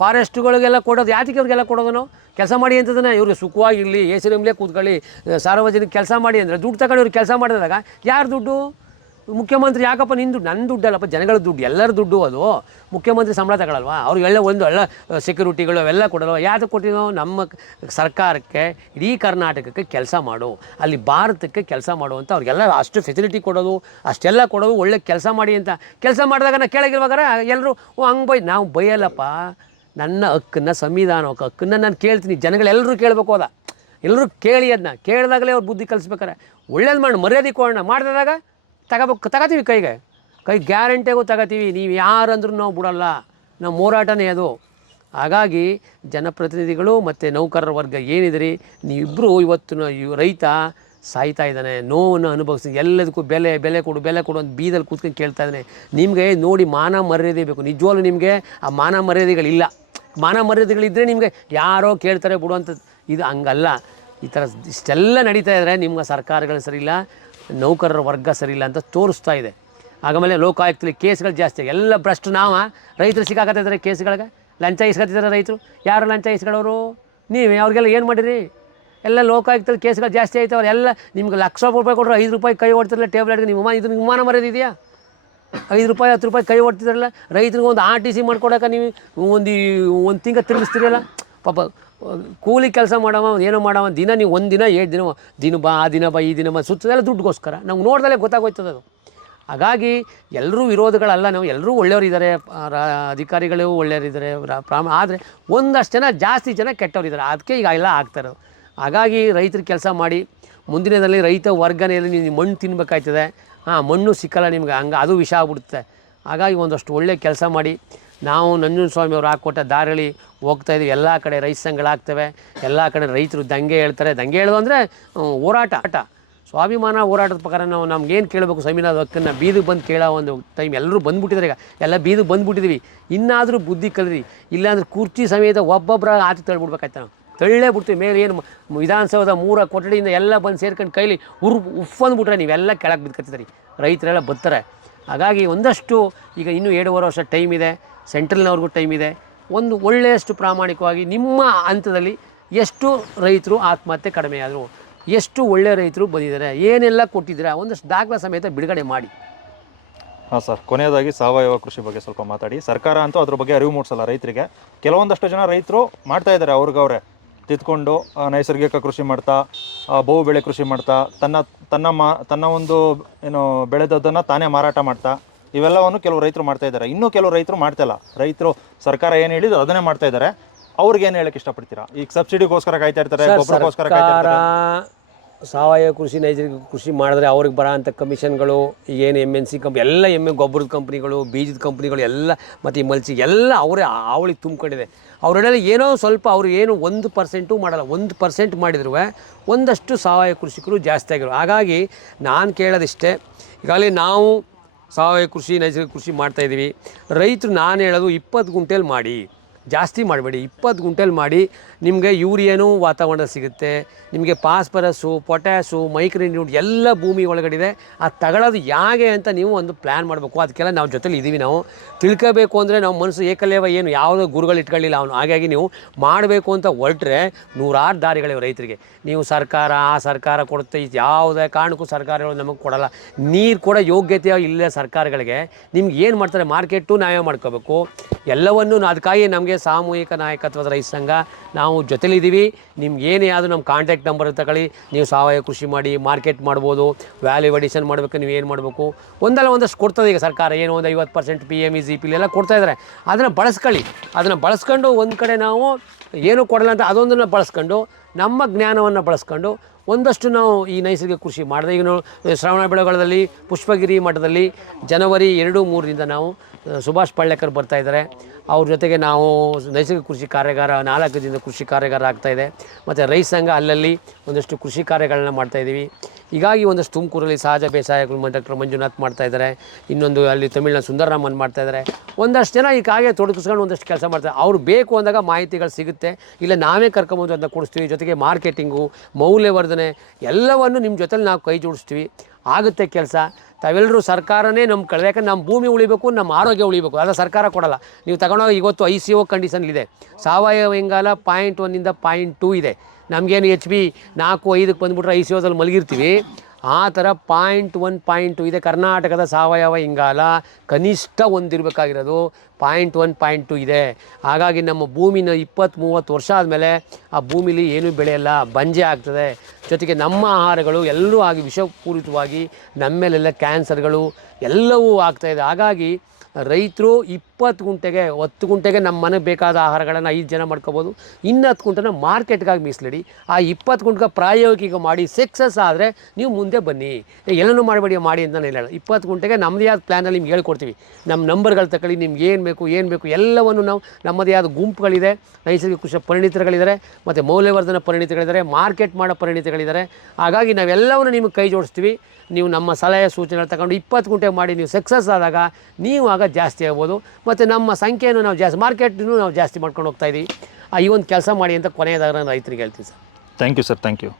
ಫಾರೆಸ್ಟ್ಗಳಿಗೆಲ್ಲ ಕೊಡೋದು ಯಾತಕ್ಕೆ ಅವ್ರಿಗೆಲ್ಲ ಕೊಡೋದು ನಾವು ಕೆಲಸ ಮಾಡಿ ಅಂತದನ್ನ ಇವ್ರಿಗೆ ಸುಖವಾಗಿರಲಿ, ಎ ಸಿ ರೂಮ್ಲೇ ಕೂತ್ಕೊಳ್ಳಿ, ಸಾರ್ವಜನಿಕ ಕೆಲಸ ಮಾಡಿ ಅಂದರೆ ದುಡ್ಡು ತಗೊಂಡು ಇವ್ರು ಕೆಲಸ ಮಾಡಿದಾಗ ಯಾರು ದುಡ್ಡು? ಮುಖ್ಯಮಂತ್ರಿ ಯಾಕಪ್ಪ ನಿನ್ನ ದುಡ್ಡು ನನ್ನ ದುಡ್ಡಲ್ಲಪ್ಪ ಜನಗಳ ದುಡ್ಡು, ಎಲ್ಲರ ದುಡ್ಡು ಅದು. ಮುಖ್ಯಮಂತ್ರಿ ಸಂಬಳ ತಗೊಳಲ್ವಾ? ಎಲ್ಲ ಒಂದು, ಎಲ್ಲ ಸೆಕ್ಯೂರಿಟಿಗಳು ಅವೆಲ್ಲ ಕೊಡಲ್ವ? ಯಾವ್ದಕ್ಕೆ ಕೊಟ್ಟಿರೋ ನಮ್ಮ ಸರ್ಕಾರಕ್ಕೆ, ಇಡೀ ಕರ್ನಾಟಕಕ್ಕೆ ಕೆಲಸ ಮಾಡು. ಅಲ್ಲಿ ಭಾರತಕ್ಕೆ ಕೆಲಸ ಮಾಡು ಅಂತ ಅವ್ರಿಗೆಲ್ಲ ಅಷ್ಟು ಫೆಸಿಲಿಟಿ ಕೊಡೋದು, ಅಷ್ಟೆಲ್ಲ ಕೊಡೋದು, ಒಳ್ಳೆ ಕೆಲಸ ಮಾಡಿ ಅಂತ. ಕೆಲಸ ಮಾಡಿದಾಗ ನಾ ಕೆಳಗಿರುವಾಗಾರ ಎಲ್ಲರೂ ಓ, ಹಂಗೆ ಬೈ ನಾವು ಬೈಯಲ್ಲಪ್ಪ. ನನ್ನ ಹಕ್ಕನ್ನು, ಸಂವಿಧಾನ ಹಕ್ಕನ್ನು ನಾನು ಕೇಳ್ತೀನಿ. ಜನಗಳೆಲ್ಲರೂ ಕೇಳಬೇಕು ಅದ. ಎಲ್ಲರೂ ಕೇಳಿ ಅದನ್ನ ಕೇಳಿದಾಗಲೇ ಅವ್ರು ಬುದ್ಧಿ ಕಲಿಸ್ಬೇಕಾರೆ. ಒಳ್ಳೇದು ಮಾಡಿ, ಮರ್ಯಾದೆ ಕೊಡೋಣ. ಮಾಡಿದಾಗ ತಗೋಬೇಕು ತಗೋತೀವಿ ಕೈಗೆ. ಕೈ ಗ್ಯಾರಂಟಿಗೂ ತಗೋತೀವಿ. ನೀವು ಯಾರಂದ್ರೂ ನಾವು ಬಿಡಲ್ಲ. ನಮ್ಮ ಹೋರಾಟನೇ ಅದು. ಹಾಗಾಗಿ ಜನಪ್ರತಿನಿಧಿಗಳು ಮತ್ತು ನೌಕರರ ವರ್ಗ ಏನಿದ್ರಿ ನೀವಿಬ್ಬರು ಇವತ್ತು ನ- ಇವ್ ರೈತ ಸಾಯ್ತಾ ಇದ್ದಾನೆ. ನೋವನ್ನು ಅನುಭವಿಸಿ. ಎಲ್ಲದಕ್ಕೂ ಬೆಲೆ ಬೆಲೆ ಕೊಡು ಬೆಲೆ ಕೊಡು ಅಂತ ಬೀದಲ್ಲಿ ಕೂತ್ಕೊಂಡು ಕೇಳ್ತಾ ಇದ್ದಾನೆ. ನಿಮಗೆ ನೋಡಿ ಮಾನ ಮರ್ಯಾದೆ ಬೇಕು. ನಿಜವಾಗ್ಲೂ ನಿಮಗೆ ಆ ಮಾನ ಮರ್ಯಾದೆಗಳಿಲ್ಲ. ಮಾನ ಮರ್ಯಾದೆಗಳಿದ್ದರೆ ನಿಮಗೆ ಯಾರೋ ಕೇಳ್ತಾರೆ ಬಿಡುವಂಥದ್ದು ಇದು ಹಂಗಲ್ಲ. ಈ ಥರ ಇಷ್ಟೆಲ್ಲ ನಡೀತಾ ಇದ್ದರೆ ನಿಮ್ಗೆ ಸರ್ಕಾರಗಳು ಸರಿಯಿಲ್ಲ. ನೌಕರರ ವರ್ಗ ಸರಿಯಿಲ್ಲ ಅಂತ ತೋರಿಸ್ತಾ ಇದೆ. ಆಗಮೇಲೆ ಲೋಕಾಯುಕ್ತದಲ್ಲಿ ಕೇಸ್ಗಳು ಜಾಸ್ತಿ. ಎಲ್ಲ ಭ್ರಷ್ಟ ನಾವು. ರೈತರು ಸಿಕ್ಕಾಕತ್ತಿದ್ದಾರೆ ಕೇಸ್ಗಳಿಗೆ. ಲಂಚ ಇಸ್ಕೊತಿದ್ದಾರೆ ರೈತರು. ಯಾರು ಲಂಚ ಇಸ್ಕೊಳ್ಳೋರು ನೀವೇ. ಅವ್ರಿಗೆಲ್ಲ ಏನು ಮಾಡಿರಿ ಎಲ್ಲ ಲೋಕಾಯುಕ್ತದಲ್ಲಿ ಕೇಸ್ಗಳು ಜಾಸ್ತಿ ಆಯ್ತು ಎಲ್ಲ ನಿಮ್ಗೆ ಲಕ್ಷ ರೂಪಾಯಿ ಕೊಟ್ಟರು ಐದು ರೂಪಾಯಿ ಕೈ ಓಡ್ತಿರಲ್ಲ ಟೇಬ್ಲೆಟ್ಗೆ ನಿಮ್ಮ ಇದು ನಿಮ್ಮ ವಿಮಾನ ಮರ್ಯಾದೆ ಐದು ರೂಪಾಯಿ, ಹತ್ತು ರೂಪಾಯಿ ಕೈ ಓಡ್ತಿದ್ರಲ್ಲ, ರೈತರಿಗೆ ಒಂದು ಆರ್ ಟಿ ಸಿ ಮಾಡ್ಕೊಡಕ್ಕೆ ನೀವು ಒಂದು ಒಂದು ತಿಂಗ ತಿರುಗಿಸ್ತೀರಲ್ಲ ಪಾಪ ಕೂಲಿ ಕೆಲಸ ಮಾಡವ, ಏನೋ ಮಾಡೋವ, ದಿನ ನೀವು ಒಂದು ದಿನ, ಏಳು ದಿನ ದಿನ ಬಾ, ಆ ದಿನ ಬಾ, ಈ ದಿನ ಬಾ, ಸುತ್ತದೆಲ್ಲ ದುಡ್ಡುಗೋಸ್ಕರ. ನಮ್ಗೆ ನೋಡ್ದಲ್ಲೇ ಗೊತ್ತಾಗೋಯ್ತದೆ ಅದು ಹಾಗಾಗಿ ಎಲ್ಲರೂ ವಿರೋಧಗಳಲ್ಲ ನಾವು ಎಲ್ಲರೂ ಒಳ್ಳೆಯವರಿದ್ದಾರೆ ಅಧಿಕಾರಿಗಳು ಒಳ್ಳೆಯವರಿದ್ದಾರೆ ಪ್ರಾಮ, ಆದರೆ ಒಂದಷ್ಟು ಜನ, ಜಾಸ್ತಿ ಜನ ಕೆಟ್ಟವರಿದ್ದಾರೆ ಅದಕ್ಕೆ ಈಗ ಎಲ್ಲ ಆಗ್ತಾರೆ ಹಾಗಾಗಿ ರೈತರು ಕೆಲಸ ಮಾಡಿ ಮುಂದಿನದಲ್ಲಿ ರೈತ ವರ್ಗನೆಯಲ್ಲಿ ನೀವು ಮಣ್ಣು ತಿನ್ನಬೇಕಾಯ್ತದೆ ಹಾಂ, ಮಣ್ಣು ಸಿಕ್ಕಲ್ಲ ನಿಮ್ಗೆ, ಹಂಗೆ ಅದು ವಿಷ ಆಗ್ಬಿಡುತ್ತೆ. ಹಾಗಾಗಿ ಒಂದಷ್ಟು ಒಳ್ಳೆ ಕೆಲಸ ಮಾಡಿ, ನಾವು ನಂಜುನ ಸ್ವಾಮಿ ಅವರು ಹಾಕ್ಕೊಟ್ಟ ದಾರಿಯಲ್ಲಿ ಹೋಗ್ತಾ ಇದೀವಿ ಎಲ್ಲ ಕಡೆ ರೈತ ಸಂಘಗಳಾಗ್ತವೆ ಎಲ್ಲ ಕಡೆ ರೈತರು ದಂಗೆ ಹೇಳ್ತಾರೆ. ದಂಗೆ ಹೇಳೋದು ಅಂದರೆ ಹೋರಾಟ. ಆಟ. ಸ್ವಾಭಿಮಾನ ಹೋರಾಟದ ಪ್ರಕಾರ ನಾವು ನಮ್ಗೆ ಏನು ಕೇಳಬೇಕು ಸಂವಿಧಾನದ ಹಕ್ಕನ್ನು ಬೀದಿಗೆ ಬಂದು ಕೇಳೋ ಒಂದು ಟೈಮ್ ಎಲ್ಲರೂ ಬಂದುಬಿಟ್ಟಿದ್ರೆ ಈಗ. ಎಲ್ಲ ಬೀದಿಗೆ ಬಂದುಬಿಟ್ಟಿದ್ದೀವಿ. ಇನ್ನಾದರೂ ಬುದ್ಧಿ ಕಲ್ರಿ. ಇಲ್ಲಾಂದ್ರೆ ಕುರ್ಚಿ ಸಮೇತ ಒಬ್ಬೊಬ್ಬರ ಆಚೆ ತಳ್ಬಿಡ್ಬೇಕಾಯ್ತು ನಾವು ತಳ್ಳೇ ಬಿಡ್ತೀವಿ. ಮೇಲೆ ಏನು ವಿಧಾನಸೌಧ ಮೂರ ಕೊಠಡಿಯಿಂದ ಎಲ್ಲ ಬಂದು ಸೇರ್ಕೊಂಡು ಕೈಲಿ ಉರ್, ಉಫ್ ಅಂದ್ಬಿಟ್ರೆ ನೀವೆಲ್ಲ ಕೆಳಗೆ ಬಿದ್ಕತ್ತಿದ್ರಿ ರೈತರೆಲ್ಲ ಬರ್ತಾರೆ ಹಾಗಾಗಿ ಒಂದಷ್ಟು ಈಗ ಇನ್ನೂ ಎರಡೂವರೆ ವರ್ಷ ಟೈಮ್ ಇದೆ. ಸೆಂಟ್ರಲ್ನವ್ರಿಗೂ ಟೈಮ್ ಇದೆ. ಒಂದು ಒಳ್ಳೆಯಷ್ಟು ಪ್ರಾಮಾಣಿಕವಾಗಿ ನಿಮ್ಮ ಹಂತದಲ್ಲಿ ಎಷ್ಟು ರೈತರು ಆತ್ಮಹತ್ಯೆ ಕಡಿಮೆ ಆದರು, ಎಷ್ಟು ಒಳ್ಳೆಯ ರೈತರು ಬಂದಿದ್ದಾರೆ, ಏನೆಲ್ಲ ಕೊಟ್ಟಿದ್ದೀರಾ, ಒಂದಷ್ಟು ದಾಖಲೆ ಸಮೇತ ಬಿಡುಗಡೆ ಮಾಡಿ. ಹಾಂ ಸರ್, ಕೊನೆಯದಾಗಿ ಸಾವಯವ ಕೃಷಿ ಬಗ್ಗೆ ಸ್ವಲ್ಪ ಮಾತಾಡಿ. ಸರ್ಕಾರ ಅಂತೂ ಅದ್ರ ಬಗ್ಗೆ ಅರಿವು ಮೂಡಿಸಲ್ಲ ರೈತರಿಗೆ. ಕೆಲವೊಂದಷ್ಟು ಜನ ರೈತರು ಮಾಡ್ತಾ ಇದ್ದಾರೆ ಅವ್ರಿಗವ್ರೆ. ತಿದ್ಕೊಂಡು ನೈಸರ್ಗಿಕ ಕೃಷಿ ಮಾಡ್ತಾ ಬಹು ಬೆಳೆ ಕೃಷಿ ಮಾಡ್ತಾ, ತನ್ನ ತನ್ನ ಮಾ, ತನ್ನ ಒಂದು, ಏನು, ಬೆಳೆದದ್ದನ್ನು ತಾನೇ ಮಾರಾಟ ಮಾಡ್ತಾ. ಇವೆಲ್ಲವನ್ನು ಕೆಲವು ರೈತರು ಮಾಡ್ತಾ ಇದ್ದಾರೆ. ಇನ್ನೂ ಕೆಲವು ರೈತರು ಮಾಡ್ತಾ ಇಲ್ಲ. ರೈತರು ಸರ್ಕಾರ ಏನು ಹೇಳಿದ್ರು ಅದನ್ನೇ ಮಾಡ್ತಾ ಇದ್ದಾರೆ. ಅವ್ರಿಗೆ ಏನು ಹೇಳಕ್ಕೆ ಇಷ್ಟಪಡ್ತೀರಾ? ಈಗ ಸಬ್ಸಿಡಿಗೋಸ್ಕರ ಕಾಯ್ತಾ ಇರ್ತಾರೆ ಗೊಬ್ಬರಕ್ಕೋಸ್ಕರ ಕಾಯ್ತಾ ಸರ್ಕಾರ ಇರ್ತಾರೆ. ಸಾವಯವ ಕೃಷಿ ನೈಸರ್ಗಿಕ ಕೃಷಿ ಮಾಡಿದ್ರೆ ಅವ್ರಿಗೆ ಬರೋ ಅಂಥ ಕಮಿಷನ್ಗಳು ಏನು ಎಂ ಎನ್ ಸಿ ಕಂಪ್ ಎಲ್ಲ ಎಮ್ಮೆ ಗೊಬ್ಬರದ ಕಂಪ್ನಿಗಳು ಬೀಜದ ಕಂಪ್ನಿಗಳು ಎಲ್ಲ ಮತ್ತು ಈ ಮಲ್ಚಿ ಎಲ್ಲ ಅವರೇ ಆವಳಿ ತುಂಬಿಕೊಂಡಿದೆ. ಅವರೆಲ್ಲ ಏನೋ ಸ್ವಲ್ಪ ಅವರು ಏನು ಒಂದು ಪರ್ಸೆಂಟು ಮಾಡಲ್ಲ ಒಂದು ಪರ್ಸೆಂಟ್ ಮಾಡಿದ್ರು ಒಂದಷ್ಟು ಸಾವಯವ ಕೃಷಿಕರು ಜಾಸ್ತಿ ಆಗಿರು ಹಾಗಾಗಿ ನಾನು ಕೇಳೋದಿಷ್ಟೇ ಈಗಾಗಲೇ ನಾವು ಸಾವಯವ ಕೃಷಿ, ನೈಸರ್ಗಿಕ ಕೃಷಿ ಮಾಡ್ತಾಯಿದ್ದೀವಿ ರೈತರು ನಾನು ಹೇಳೋದು ಇಪ್ಪತ್ತು ಗುಂಟೆಲಿ ಮಾಡಿ, ಜಾಸ್ತಿ ಮಾಡಬೇಡಿ, ಇಪ್ಪತ್ತು ಗುಂಟೆಲಿ ಮಾಡಿ ನಿಮಗೆ ಯೂರಿಯಾನು ವಾತಾವರಣ ಸಿಗುತ್ತೆ, ನಿಮಗೆ ಪಾಸ್ಪರಸ್ಸು ಪೊಟ್ಯಾಸು ಮೈಕ್ರೋನ್ಯೂಟ್ ಎಲ್ಲ ಭೂಮಿ ಒಳಗಡೆ ಆ ತಗೊಳ್ಳೋದು ಹೇಗೆ ಅಂತ ನೀವು ಒಂದು ಪ್ಲ್ಯಾನ್ ಮಾಡಬೇಕು. ಅದಕ್ಕೆಲ್ಲ ನಾವು ಜೊತೆಲಿ ಇದ್ದೀವಿ ನಾವು. ತಿಳ್ಕೋಬೇಕು ಅಂದರೆ ನಾವು ಮನಸ್ಸು ಏಕಲೇವ ಏನು ಯಾವುದೋ ಗುರುಗಳು ಇಟ್ಕೊಳ್ಳಿಲ್ಲ ಅವನು. ಹಾಗಾಗಿ ನೀವು ಮಾಡಬೇಕು ಅಂತ ಹೊರಟ್ರೆ ನೂರಾರು ದಾರಿಗಳಿವೆ ರೈತರಿಗೆ. ನೀವು ಸರ್ಕಾರ, ಆ ಸರ್ಕಾರ ಕೊಡುತ್ತೆ, ಇದು ಯಾವುದೇ ಕಾರಣಕ್ಕೂ ಸರ್ಕಾರಗಳು ನಮಗೆ ಕೊಡಲ್ಲ. ನೀರು ಕೂಡ ಯೋಗ್ಯತೆ ಇಲ್ಲ ಸರ್ಕಾರಗಳಿಗೆ ನಿಮ್ಗೆ ಏನು ಮಾಡ್ತಾರೆ? ಮಾರ್ಕೆಟು ನಾವೇ ಮಾಡ್ಕೋಬೇಕು. ಎಲ್ಲವನ್ನೂ ಅದಕ್ಕಾಗಿ ನಮಗೆ ಸಾಮೂಹಿಕ ನಾಯಕತ್ವದ ರೈತ ಸಂಘ, ನಾವು ಜೊತೆಲಿದ್ದೀವಿ. ನಿಮ್ಗೆ ಏನೇ ಆದರೂ ನಮ್ಮ ಕಾಂಟ್ಯಾಕ್ಟ್ ನಂಬರ್ ತಗೊಳ್ಳಿ. ನೀವು ಸಾವಯವ ಕೃಷಿ ಮಾಡಿ ಮಾರ್ಕೆಟ್ ಮಾಡ್ಬೋದು ವ್ಯಾಲ್ಯೂ ಅಡಿಷನ್ ಮಾಡಬೇಕು, ನೀವು ಏನು ಮಾಡಬೇಕು? ಒಂದಲ್ಲ ಒಂದಷ್ಟು ಕೊಡ್ತದೆ ಈಗ ಸರ್ಕಾರ. ಏನು ಒಂದು ಐವತ್ತು percent P M E G P ಎಲ್ಲ ಕೊಡ್ತಾಯಿದ್ದಾರೆ ಅದನ್ನು ಬಳಸ್ಕೊಳ್ಳಿ. ಅದನ್ನು ಬಳಸ್ಕೊಂಡು ಒಂದು ಕಡೆ ನಾವು ಏನೂ ಕೊಡಲ್ಲ ಅಂತ ಅದೊಂದನ್ನು ಬಳಸ್ಕೊಂಡು ನಮ್ಮ ಜ್ಞಾನವನ್ನು ಬಳಸ್ಕೊಂಡು ಒಂದಷ್ಟು ನಾವು ಈ ನೈಸರ್ಗಿಕ ಕೃಷಿ ಮಾಡಿದೆ. ಈಗ ನಾವು ಶ್ರವಣ ಬೆಳಗೊಳದಲ್ಲಿ, ಪುಷ್ಪಗಿರಿ ಮಠದಲ್ಲಿ ಜನವರಿ ಎರಡು ಮೂರರಿಂದ ನಾವು ಸುಭಾಷ್ ಪಳ್ಳೆಕರ್ ಬರ್ತಾ ಇದ್ದಾರೆ. ಅವ್ರ ಜೊತೆಗೆ ನಾವು ನೈಸರ್ಗಿಕ ಕೃಷಿ ಕಾರ್ಯಾಗಾರ, ನಾಲ್ಕು ದಿನದ ಕೃಷಿ ಕಾರ್ಯಾಗಾರ ಆಗ್ತಾಯಿದೆ ಮತ್ತು ರೈತ ಸಂಘ ಅಲ್ಲಲ್ಲಿ ಒಂದಷ್ಟು ಕೃಷಿ ಕಾರ್ಯಗಳನ್ನ ಮಾಡ್ತಾಯಿದ್ದೀವಿ ಹೀಗಾಗಿ ಒಂದಷ್ಟು ತುಮಕೂರಲ್ಲಿ ಸಹಜ ಬೇಸಾಯಗಳು ಡಾಕ್ಟರ್ ಮಂಜುನಾಥ್ ಮಾಡ್ತಾ ಇದ್ದಾರೆ. ಇನ್ನೊಂದು ಅಲ್ಲಿ ತಮಿಳ್ನ ಸುಂದರರಾಮನ್ ಮಾಡ್ತಾ ಇದ್ದಾರೆ. ಒಂದಷ್ಟು ಜನ ಈ ಕಾಗೆ ತೊಡಗಿಸ್ಕೊಂಡು ಒಂದಷ್ಟು ಕೆಲಸ ಮಾಡ್ತಾರೆ. ಅವ್ರು ಬೇಕು ಅಂದಾಗ ಮಾಹಿತಿಗಳು ಸಿಗುತ್ತೆ. ಇಲ್ಲ ನಾವೇ ಕರ್ಕೊಂಬೋದು ಅದನ್ನ ಕೊಡಿಸ್ತೀವಿ. ಜೊತೆಗೆ ಮಾರ್ಕೆಟಿಂಗು, ಮೌಲ್ಯವರ್ಧನೆ ಎಲ್ಲವನ್ನು ನಿಮ್ಮ ಜೊತೆಲಿ ನಾವು ಕೈ ಜೋಡಿಸ್ತೀವಿ. ಆಗುತ್ತೆ ಕೆಲಸ. ತಾವೆಲ್ಲರೂ ಸರ್ಕಾರನೇ ನಮ್ಮ ಕಳೆದ ಯಾಕಂದ್ರೆ ನಮ್ಮ ಭೂಮಿ ಉಳಿಬೇಕು, ನಮ್ಮ ಆರೋಗ್ಯ ಉಳಿಬೇಕು. ಅದರ ಸರ್ಕಾರ ಕೊಡಲ್ಲ. ನೀವು ತಗೊಂಡೋಗಿ ಇವತ್ತು ಐ ಸಿ ಓ ಕಂಡೀಷನ್ ಇದೆ. ಸಾವಯವ ಇಂಗಾಲ ಪಾಯಿಂಟ್ ಒನ್ನಿಂದ ಪಾಯಿಂಟ್ ಟೂ ಇದೆ. ನಮಗೇನು ಎಚ್ ಬಿ ನಾಲ್ಕು ಐದಕ್ಕೆ ಬಂದುಬಿಟ್ರೆ ಐ ಸಿ ಓದಲ್ಲಿ ಮಲಗಿರ್ತೀವಿ. ಆ ಥರ ಪಾಯಿಂಟ್ ಒನ್ ಪಾಯಿಂಟ್ ಇದೆ ಕರ್ನಾಟಕದ ಸಾವಯವ ಇಂಗಾಲ ಕನಿಷ್ಠ ಒಂದಿರಬೇಕಾಗಿರೋದು ಪಾಯಿಂಟ್ ಒನ್ ಪಾಯಿಂಟ್ ಟು ಇದೆ. ಹಾಗಾಗಿ ನಮ್ಮ ಭೂಮಿನ ಇಪ್ಪತ್ತು ಮೂವತ್ತು ವರ್ಷ ಆದಮೇಲೆ ಆ ಭೂಮಿಲಿ ಏನೂ ಬೆಳೆಯಲ್ಲ, ಬಂಜೆ ಆಗ್ತದೆ. ಜೊತೆಗೆ ನಮ್ಮ ಆಹಾರಗಳು ಎಲ್ಲರೂ ಆಗಿ ವಿಷಪೂರಿತವಾಗಿ ನಮ್ಮೇಲೆಲ್ಲ ಕ್ಯಾನ್ಸರ್ಗಳು ಎಲ್ಲವೂ ಆಗ್ತಾಯಿದೆ ಹಾಗಾಗಿ ರೈತರು ಇಪ್ಪತ್ತು ಗುಂಟೆಗೆ, ಹತ್ತು ಗುಂಟೆಗೆ ನಮ್ಮ ಮನೆಗೆ ಬೇಕಾದ ಆಹಾರಗಳನ್ನು ಐದು ಜನ ಮಾಡ್ಕೋಬೋದು. ಇನ್ನು ಹತ್ತು ಗುಂಟೆನ ಮಾರ್ಕೆಟ್ಗಾಗಿ ಮೀಸಲಿಡಿ. ಆ ಇಪ್ಪತ್ತು ಗುಂಟೆ ಪ್ರಾಯೋಗಿಕ ಮಾಡಿ ಸಕ್ಸಸ್ ಆದರೆ ನೀವು ಮುಂದೆ ಬನ್ನಿ. ಎಲ್ಲನೂ ಮಾಡಬೇಡಿ, ಮಾಡಿ ಅಂತ ನಾನು ಇಪ್ಪತ್ತು ಗುಂಟೆಗೆ ನಮ್ಮದೇ ಆದ ಪ್ಲ್ಯಾನಲ್ಲಿ ನಿಮ್ಗೆ ಹೇಳ್ಕೊಡ್ತೀವಿ. ನಮ್ಮ ನಂಬರ್ಗಳು ತಗೊಳ್ಳಿ ನಿಮ್ಗೆ ಏನು ಬೇಕು ಏನು ಬೇಕು, ಎಲ್ಲವನ್ನು ನಾವು ನಮ್ಮದೇ ಆದ ಗುಂಪುಗಳಿದೆ. ನೈಸರ್ಗಿಕ ಕೃಷಿ ಪರಿಣಿತರುಗಳಿದ್ದಾರೆ ಮತ್ತು ಮೌಲ್ಯವರ್ಧನ ಪರಿಣಿತಗಳಿದ್ದಾರೆ, ಮಾರ್ಕೆಟ್ ಮಾಡೋ ಪರಿಣಿತಗಳಿದ್ದಾರೆ. ಹಾಗಾಗಿ ನಾವೆಲ್ಲವನ್ನು ನಿಮಗೆ ಕೈ ಜೋಡಿಸ್ತೀವಿ. ನೀವು ನಮ್ಮ ಸಲಹೆ ಸೂಚನೆಗಳು ತಗೊಂಡು ಇಪ್ಪತ್ತು ಗುಂಟೆ ಮಾಡಿ ನೀವು ಸಕ್ಸಸ್ ಆದಾಗ ನೀವು ಆಗ ಜಾಸ್ತಿ ಆಗ್ಬೋದು. ಮತ್ತು ನಮ್ಮ ಸಂಖ್ಯೆಯನ್ನು ನಾವು ಜಾಸ್ತಿ, ಮಾರ್ಕೆಟ್ನೂ ನಾವು ಜಾಸ್ತಿ ಮಾಡ್ಕೊಂಡು ಹೋಗ್ತಾ ಇದ್ದೀವಿ ಈ ಒಂದು ಕೆಲಸ ಮಾಡಿ ಅಂತ ಕೊನೆಯದಾಗ ನಾನು ರೈತರಿಗೆ ಹೇಳ್ತೀನಿ sir. Thank you sir thank you